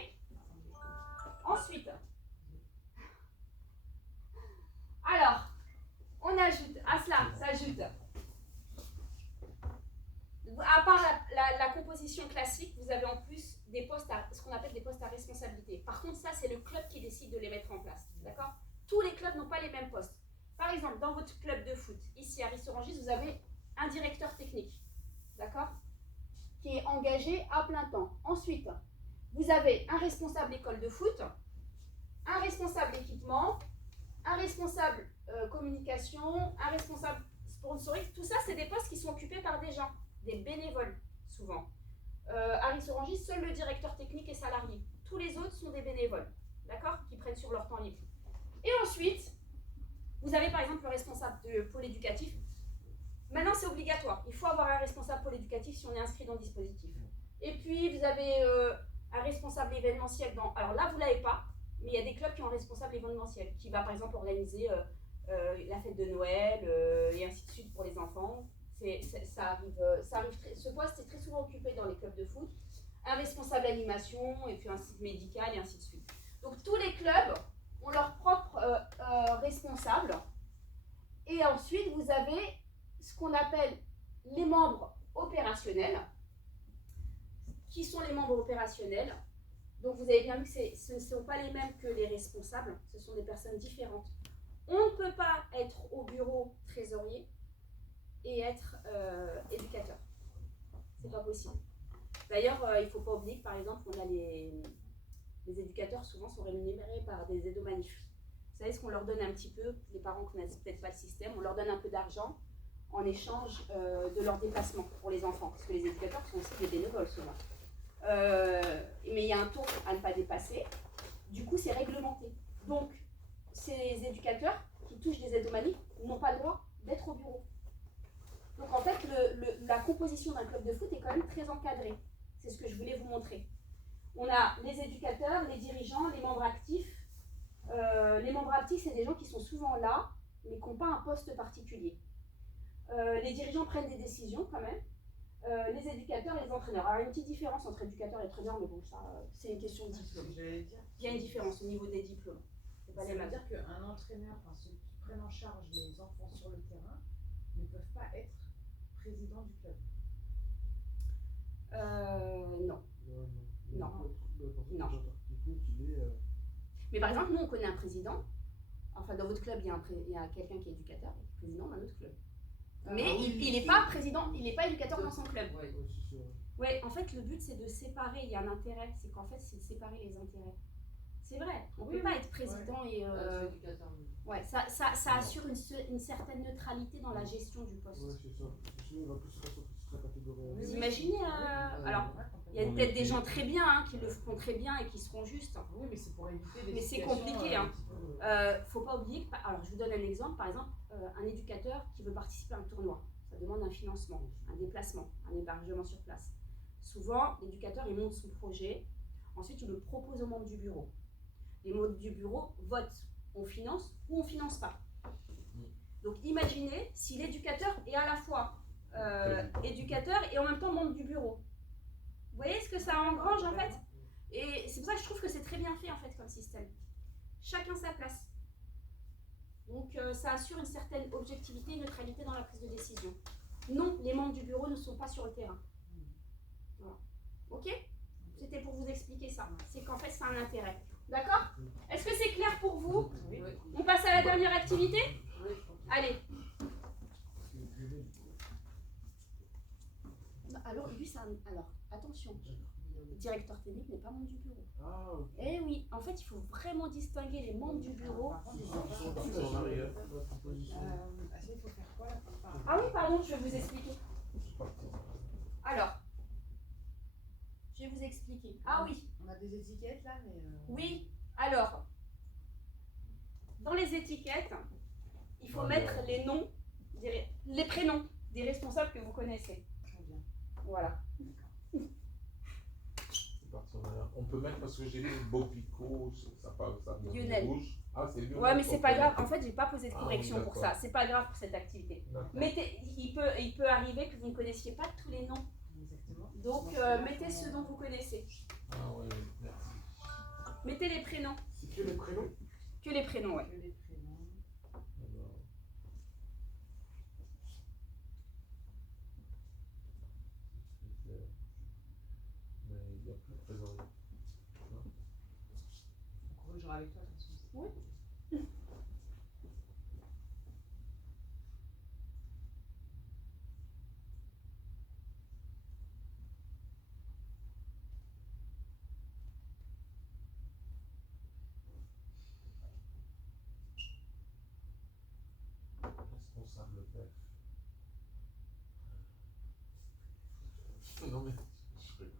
Ensuite, alors, on ajoute, à cela s'ajoute, à part la composition classique, vous avez en plus des postes ce qu'on appelle des postes à responsabilité. Par contre, ça, c'est le club qui décide de les mettre en place. D'accord? Tous les clubs n'ont pas les mêmes postes. Par exemple, dans votre club de foot, ici à Ris-Orangis, vous avez un directeur technique. D'accord? Qui est engagé à plein temps. Ensuite, vous avez un responsable école de foot, un responsable équipement, un responsable communication, un responsable sponsoring. Tout ça, c'est des postes qui sont occupés par des gens, des bénévoles, souvent. À Ris-Orangis, seul le directeur technique est salarié. Tous les autres sont des bénévoles, d'accord? Qui prennent sur leur temps libre. Et ensuite, vous avez par exemple le responsable de pôle éducatif. Maintenant, c'est obligatoire. Il faut avoir un responsable pôle éducatif si on est inscrit dans le dispositif. Et puis, vous avez un responsable événementiel. Alors là, vous ne l'avez pas, mais il y a des clubs qui ont un responsable événementiel qui va par exemple organiser la fête de Noël et ainsi de suite pour les enfants. Ça arrive ce poste est très souvent occupé dans les clubs de foot. un responsable animation, et puis un site médical, et ainsi de suite. Donc tous les clubs ont leur propre responsable. Et ensuite, vous avez ce qu'on appelle les membres opérationnels. Qui sont les membres opérationnels? Donc vous avez bien vu que ce ne sont pas les mêmes que les responsables, ce sont des personnes différentes. On ne peut pas être au bureau trésorier et être éducateur. C'est pas possible. D'ailleurs, il ne faut pas oublier que par exemple, on a les éducateurs souvent sont rémunérés par des aides aux manifs. Vous savez ce qu'on leur donne un petit peu, les parents ne connaissent peut-être pas le système, on leur donne un peu d'argent en échange de leur déplacement pour les enfants, parce que les éducateurs sont aussi des bénévoles souvent. Mais il y a un taux à ne pas dépasser, du coup c'est réglementé. Donc ces éducateurs qui touchent des aides aux manifs n'ont pas le droit d'être au bureau. Donc en fait la composition d'un club de foot est quand même très encadrée. C'est ce que je voulais vous montrer. On a les éducateurs, les dirigeants, les membres actifs. Les membres actifs, c'est des gens qui sont souvent là, mais qui n'ont pas un poste particulier. Les dirigeants prennent des décisions quand même. Les éducateurs et les entraîneurs. Alors il y a une petite différence entre éducateurs et entraîneurs, mais bon, ça, c'est une question de diplôme. Il y a une différence au niveau des diplômes. C'est pas Ça les veut mêmes. dire qu'un entraîneur, enfin ceux qui prennent en charge les enfants sur le terrain, ne peuvent pas être président du club. Non. Non. Non. Mais par exemple, nous, on connaît un président. Enfin, dans votre club, il y a quelqu'un qui est éducateur, président d'un autre club. Mais il n'est pas président, il n'est pas éducateur dans son club. Ouais, en fait, le but, c'est de séparer. Il y a un intérêt, c'est qu'en fait, c'est de séparer les intérêts. C'est vrai, on ne peut pas être président et... Ouais, ça assure une certaine neutralité dans la gestion du poste. Ouais, c'est ça. Sinon, il va plus se concentrer sur sa catégorie. Vous imaginez alors, il y a peut-être des gens très bien qui le feront très bien et qui seront justes. Oui, mais c'est pour éviter des Mais c'est situations, compliqué. un petit peu, Faut pas oublier que, alors je vous donne un exemple, par exemple, un éducateur qui veut participer à un tournoi, ça demande un financement, un déplacement, un hébergement sur place. Souvent, l'éducateur il monte son projet, ensuite il le propose aux membres du bureau. Les membres du bureau votent, on finance ou on finance pas. Donc imaginez si l'éducateur est à la fois éducateur et en même temps membre du bureau. Vous voyez ce que ça engrange en fait? Et c'est pour ça que je trouve que c'est très bien fait en fait comme système. Chacun sa place. Donc ça assure une certaine objectivité et neutralité dans la prise de décision. Non, les membres du bureau ne sont pas sur le terrain. Voilà. Ok? C'était pour vous expliquer ça. C'est qu'en fait, c'est un intérêt. D'accord? Est-ce que c'est clair pour vous? Oui. On passe à la dernière activité? Allez. Alors, lui, ça... Alors, attention. Le directeur technique n'est pas membre du bureau. Ah, ok. Eh oui, en fait, il faut vraiment distinguer les membres du bureau. Il faut faire quoi là? Ah oui, pardon, je vais vous expliquer. Alors, je vais vous expliquer. Ah oui, On a des étiquettes là, mais. oui. Alors, dans les étiquettes, il faut mettre les noms, les prénoms des responsables que vous connaissez. Très bien. Voilà. On peut mettre, parce que j'ai vu Bopico, ça Lionel. rouge. Ah, c'est Lionel. Ouais, mais c'est pas ok. grave. En fait, j'ai pas posé de Ah correction oui, pour d'accord. ça. C'est pas grave pour cette activité. D'accord. Mettez, il peut arriver que vous ne connaissiez pas tous les noms. Exactement. Donc, mettez ceux dont vous connaissez. Ah oui, merci. Mettez les prénoms. C'est que les prénoms? Que les prénoms, ouais. Que les prénoms. Alors. Mais il n'y a plus de trésorier. On corrigera avec toi de toute façon. Oui. Responsable PEF. Non mais je rigole. C'est-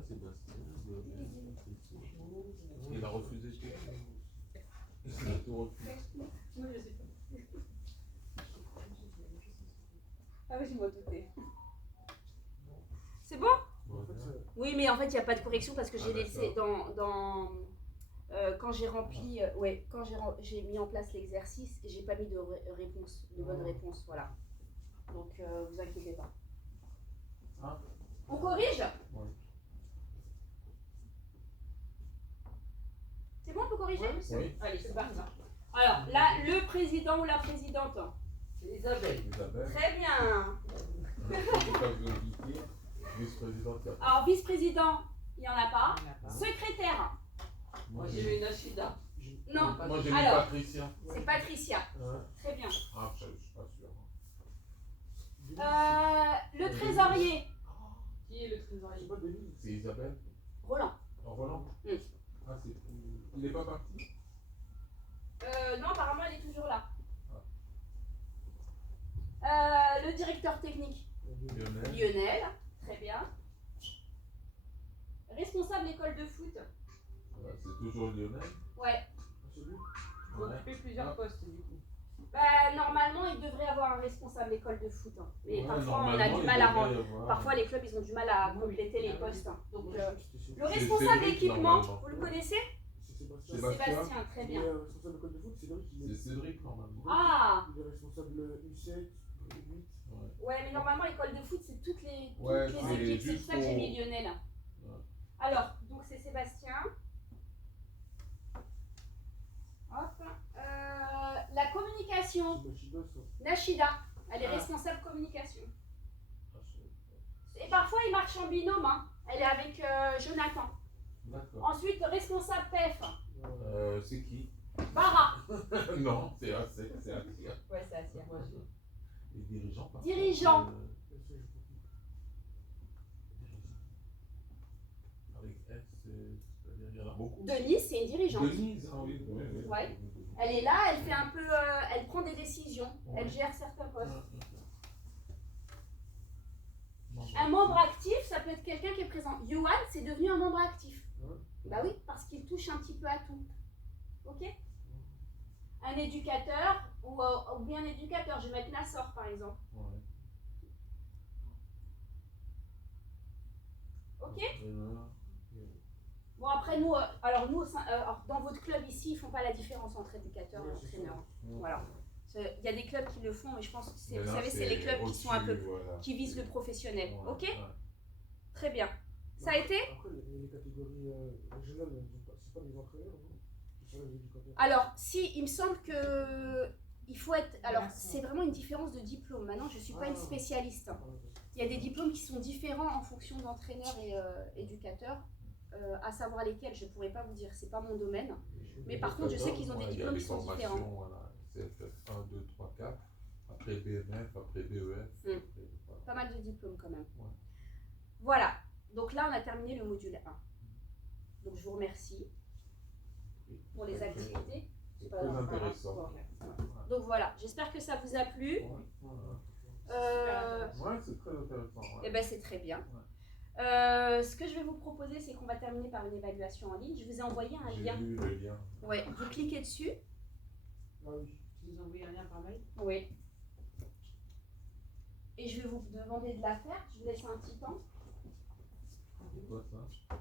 Sébastien, il a refusé tout. Il a tout refusé. Non, je sais pas. Ah oui, je m'en doutais. C'est bon? En fait, Oui, mais en fait, il n'y a pas de correction parce que j'ai Ah, laissé quand j'ai rempli, j'ai mis en place l'exercice, j'ai pas mis de réponse, de bonne réponse, voilà. Donc, vous inquiétez pas. Ah. On corrige? Ouais. C'est bon, on peut corriger? Oui. Allez, c'est parti. Alors, là, le président ou la présidente? Isabelle. Isabelle. Très bien. Vice-présidente. Alors, vice-président, il n'y en a pas. Il y en a pas. Secrétaire? Moi j'ai mis Nachida. Non. Moi j'ai mis Alors. Patricia. C'est Patricia. Ouais. Très bien. Ah, je suis pas sûr. Le trésorier? Qui est le C'est trésorier? pas Denis. C'est Isabelle. Roland. En Roland. Mm. Ah, c'est. Il n'est pas parti. Non, apparemment, elle est toujours là. Ah. Le directeur technique? Lionel. Lionel. Très bien. Responsable école de foot? C'est toujours Lionel. Ouais. C'est lui. Il faut occuper plusieurs postes du coup. Bah, normalement, il devrait avoir un responsable école de foot. Hein. Mais Ouais, parfois, on a normalement, du il mal à devrait rendre. y avoir- Parfois, les clubs, ils ont du mal à Oui. compléter les Ah oui. postes. Hein. Donc, Moi, je crois que c'était le Cédric. responsable Cédric, d'équipement, normalement. vous le connaissez? C'est Sébastien. Sébastien. Sébastien, très bien. Il est responsable de l'école de foot, Cédric. C'est Cédric, normalement. Ah! Il est responsable U7, U8. Ouais, mais normalement, école de foot, c'est toutes les Ouais, équipes. c'est C'est pour juste ça que j'ai pour- mis Lionel. Ouais. Alors, donc c'est Sébastien. Hop. La communication, C'est Machida, ça. Nashida. Elle est Ah. responsable communication. Ah, je- Et parfois, ils marchent en binôme. Hein. Elle est avec Jonathan. D'accord. Ensuite, responsable PEF. C'est qui? Bara. Non, c'est Asia. Ouais, c'est assez. Moi aussi. Les dirigeants. par Dirigeant. contre, Ça, j'ai pas compris. avec S, c'est-à-dire il y en a beaucoup. Denise, c'est une dirigeante. Denise, ah oui, oui, oui. Ouais. Elle est là, elle fait un peu, elle prend des décisions. Ouais. Elle gère certains postes. Non, Un membre actif, ça peut être quelqu'un qui est présent. Johan, c'est devenu un membre actif. Ouais. Bah oui, parce qu'il touche un petit peu à tout. Ok? Un éducateur, ou bien un éducateur, je vais mettre Nassor par exemple. Ouais. Ok? Entraîneur. Bon, après, nous, alors dans votre club ici, ils font pas la différence entre éducateur et Ouais, c'est entraîneur. Ouais. Voilà. Il y a des clubs qui le font, mais je pense que Mais vous là, savez, c'est les clubs qui sont un peu, au-dessus, voilà. qui visent le professionnel. Ouais, Ok? ouais. Très bien. Ça a été? Après, les catégories régionales, c'est pas des entraîneurs, non? C'est ça, les éducateurs. Alors, si, il me semble que il faut être. Alors, c'est vraiment une différence de diplôme. Maintenant, je ne suis pas une spécialiste. Ah, d'accord. Il y a des diplômes qui sont différents en fonction d'entraîneur et éducateur, à savoir lesquels, je ne pourrais pas vous dire, c'est pas mon domaine. Mais par contre, je sais qu'ils ont des Ouais, il y a diplômes des qui sont formations, différents. Voilà, CFF 1, 2, 3, 4, après BMF, après BEF. Mm. Après, voilà. Pas mal de diplômes quand même. Ouais. Voilà. Donc là, on a terminé le module 1. Donc je vous remercie pour les activités. C'est pas très grave. intéressant. Bon. Ouais. Donc voilà, j'espère que ça vous a plu. Ouais, Euh, ouais, c'est très intéressant. Ouais. Eh ben c'est très bien. Ce que je vais vous proposer, c'est qu'on va terminer par une évaluation en ligne. Je vous ai envoyé un J'ai lien. lu le lien. Ouais, vous cliquez dessus. Ah oui. Tu nous as envoyé un lien par mail? Oui. Et je vais vous demander de la faire. Je vous laisse un petit temps. C'est quoi ça?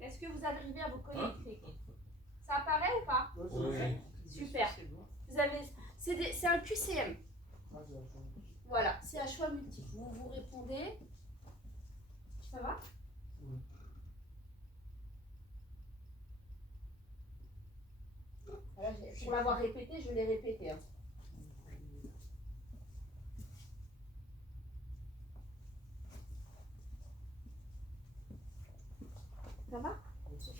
Est-ce que vous arrivez à vous Hein? connecter? Ça apparaît ou pas? Ouais, Oui. c'est Super. C'est bon. Vous avez, c'est un QCM. Ah, c'est la chambre. Voilà, c'est un choix multiple. Vous répondez. Ça va? Oui. Voilà, pour l'avoir répété, je l'ai répété. Hein. Ça va? Comme ça.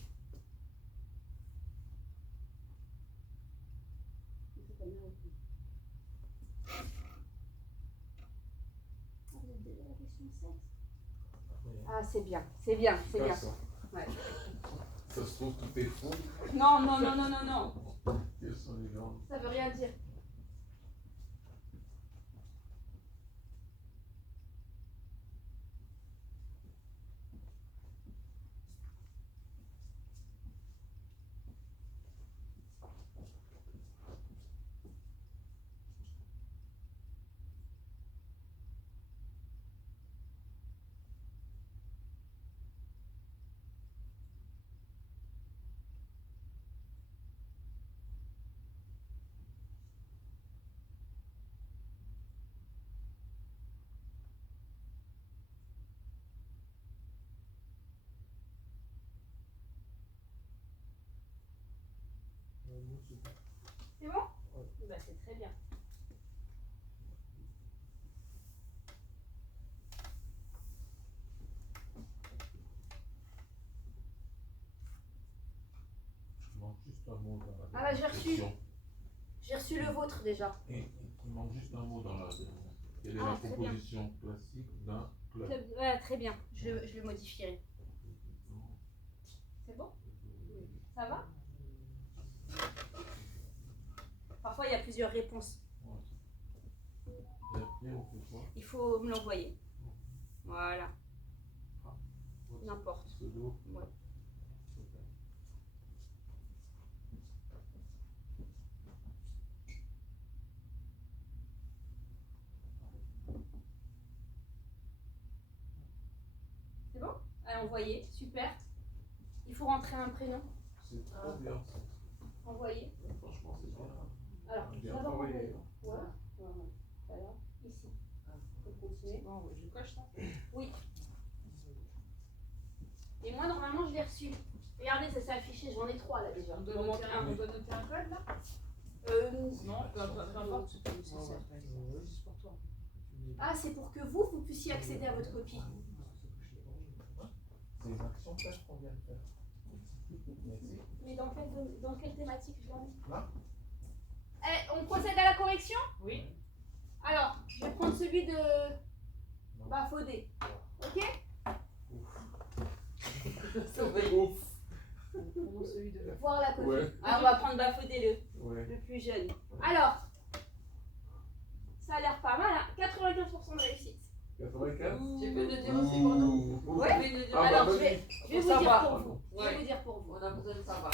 Ah, vous êtes déjà à la question 7? Ah, c'est bien, c'est bien, c'est bien. Ça. Ouais. Ça se trouve, tout est faux. Non, non, non, non, non, non. Quels sont les gens? Ça veut rien dire. c'est bon. C'est bon? Ouais. Bah, c'est très bien. Il manque juste un mot dans la Ah bah, j'ai reçu. description. J'ai reçu le vôtre déjà. Et il manque juste un mot dans la. Quelle est Ah, la très bien. composition classique d'un club? Ouais, très bien. Je le modifierai. C'est bon? Ça va? Parfois, il y a plusieurs réponses. Et après, on fait quoi? Il faut me l'envoyer. Voilà. Votre N'importe. pseudo? Ouais. Super. C'est bon? Allez, envoyer. Super. Il faut rentrer un prénom. C'est trop bien ça. Envoyer. Franchement, c'est bien. Alors, Bien d'abord travaillé. envoyer. Ouais. Voilà. Ici. On peut continuer. Bon, je coche ça. Oui. Et moi, normalement, je l'ai reçu. Regardez, ça s'est affiché. J'en ai 3 là déjà. On Il doit m'en manque noter un. on doit noter un code là? Non, peu importe ce que c'est. Ouais. Juste pour toi. Ah, c'est pour que vous puissiez accéder à votre copie. C'est une action peut-être qu'on vient de faire. Merci. Mais dans quelle thématique je l'en ai? Là. On procède à la correction? Oui. Alors, je vais prendre celui de Bafodé. Ok? Ouf. Prenons celui de. Voir la copie. Ouais. Ah, on va prendre Bafodé Ouais. le plus jeune. Alors, ça a l'air pas mal, hein? 95% de réussite. 84. Tu peux nous dire aussi pour nous? Ouh. Ouais. Tu peux nous dire. Ah, Alors, bah, je vais vous Ça dire va. pour vous. Je vais Ouais. vous dire pour vous. On a besoin de savoir.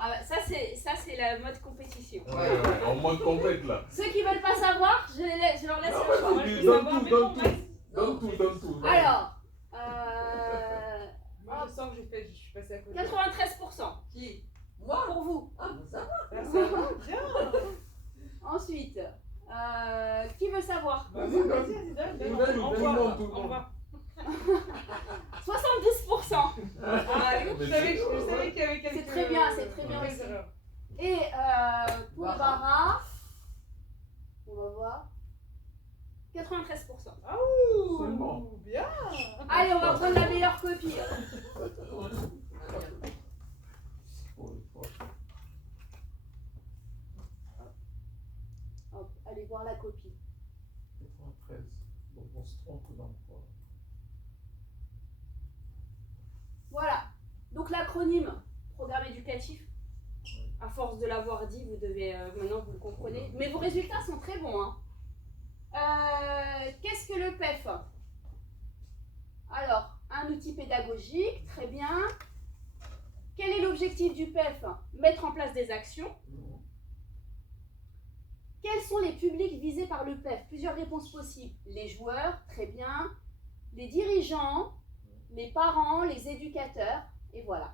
Ah, bah, ça, c'est la mode compétition. Ouais, en mode compète là. Ceux qui veulent pas savoir, je leur laisse Non, le choix. vas-y, Moi, je veux donne savoir, tout, mais donne bon, tout. bref. Donne tout. Alors, Moi, je sens que je suis passée à côté. 93% Qui? Moi? pour vous. Ah, bon, ça va. Ça va bien. Ensuite, qui veut savoir? Vas-y, Vas-y, donne. Tout le monde. 72%. Ah, je savais qu'il y avait quelques. C'est très bien, c'est très bien aussi. Et pour Bara, on va voir, 93%. Ah, Seulement. bien. Allez, on va prendre la meilleure copie. Hop, allez voir la copie. 93. Donc on se trompe dans quoi? Voilà. Donc l'acronyme programme éducatif. À force de l'avoir dit, vous devez maintenant vous le comprenez. Mais vos résultats sont très bons. Hein. Qu'est-ce que le PEF? Alors, un outil pédagogique, très bien. Quel est l'objectif du PEF? Mettre en place des actions. Quels sont les publics visés par le PEF? Plusieurs réponses possibles. Les joueurs, très bien. Les dirigeants, les parents, les éducateurs, et voilà.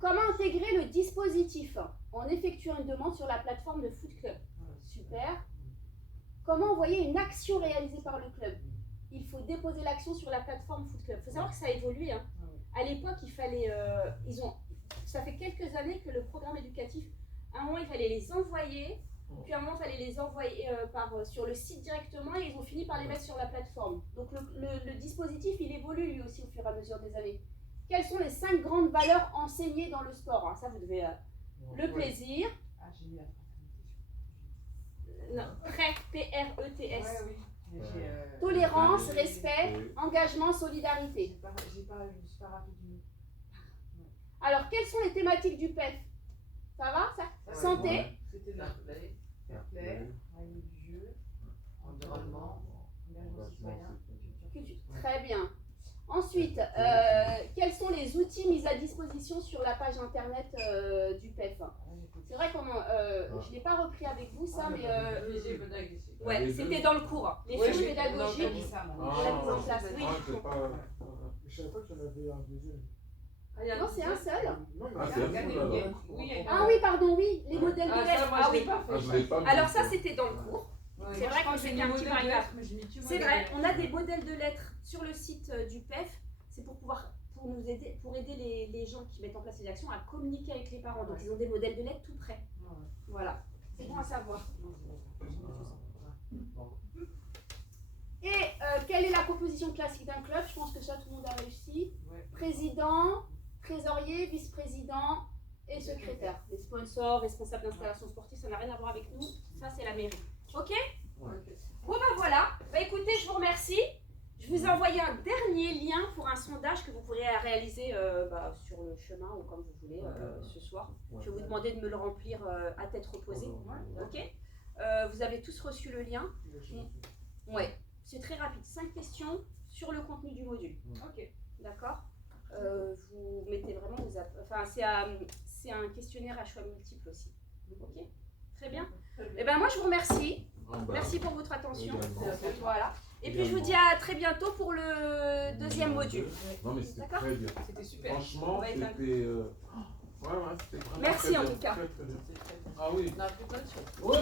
Comment intégrer le dispositif? En effectuant une demande sur la plateforme de Foot Club. Super. Comment envoyer une action réalisée par le club? Il faut déposer l'action sur la plateforme Foot Club. Il faut savoir que ça a évolué. Hein. À l'époque, il fallait... ça fait quelques années que le programme éducatif, à un moment, il fallait les envoyer, puis à un moment, il fallait les envoyer sur le site directement, et ils ont fini par les mettre sur la plateforme. Donc le dispositif, il évolue lui aussi au fur et à mesure des années. Quelles sont les 5 grandes valeurs enseignées dans le sport? Alors ça, vous devez... le plaisir. Ah, j'ai mis la Non, prêt, P-R-E-T-S. Ouais, oui. Mais j'ai, Tolérance, respect, engagement, solidarité. je me suis pas rappelé du nom. Alors, quelles sont les thématiques du PEF? Ça va ça? Ouais. Santé, C'était le fair play, règles du jeu, environnement, engagement citoyen, culture. très bien. Ensuite, quels sont les outils mis à disposition sur la page internet du PEF? C'est vrai qu'on je ne l'ai pas repris avec vous ça, mais Léger pédagogique. ouais, c'était dans le cours. Les Ouais, fiches mais pédagogiques, dans on l'a mis en place. Oui. c'est pas... Je savais pas qu'il y en avait un deuxième. Non, c'est un seul. Non, mais Ah, il y a- c'est un seul, alors. Ah oui, pardon, oui, les modèles de Ah, ça, lettres. moi, Ah je l'ai oui. pas Ah, je fait. l'ai pas vu. Alors ça, c'était dans le cours. Ouais, C'est moi, vrai je crois que j'ai c'était mis un petit modèle de paragraphe. lettres, mais j'ai mis que C'est modèle vrai, de on lettres. a des modèles de lettres sur le site du PEF. C'est pour pouvoir pour aider les gens qui mettent en place les actions à communiquer avec les parents. Donc Ouais. ils ont des modèles de lettres tout prêts. Ouais. Voilà, c'est bon à savoir. Ouais. Et quelle est la composition classique d'un club? Je pense que ça, tout le monde a réussi. Ouais. Président, trésorier, vice-président et secrétaire. Les sponsors, responsables d'installation sportive, ça n'a rien à voir avec nous. Ça, c'est la mairie. Ok? Ok. Bon, ben voilà. Bah, écoutez, je vous remercie. Je vous ai envoyé un dernier lien pour un sondage que vous pourrez réaliser sur le chemin ou comme vous voulez ce soir. Je vais vous demander de me le remplir à tête reposée. Ok? Vous avez tous reçu le lien. Ouais. C'est très rapide. 5 questions sur le contenu du module. Ok. D'accord? Vous mettez vraiment c'est un questionnaire à choix multiples aussi. Ok? Très bien. Et ben moi je vous remercie. Merci pour votre attention. Également. Voilà. Et puis je vous dis à très bientôt pour le deuxième module. Non, mais c'était D'accord. très bien. C'était super. Franchement, On va être c'était. Ouais, c'était vraiment Merci très en bien. tout cas. Très, très bien. C'est très bien. Ah oui. On a appris plein de choses. Oui.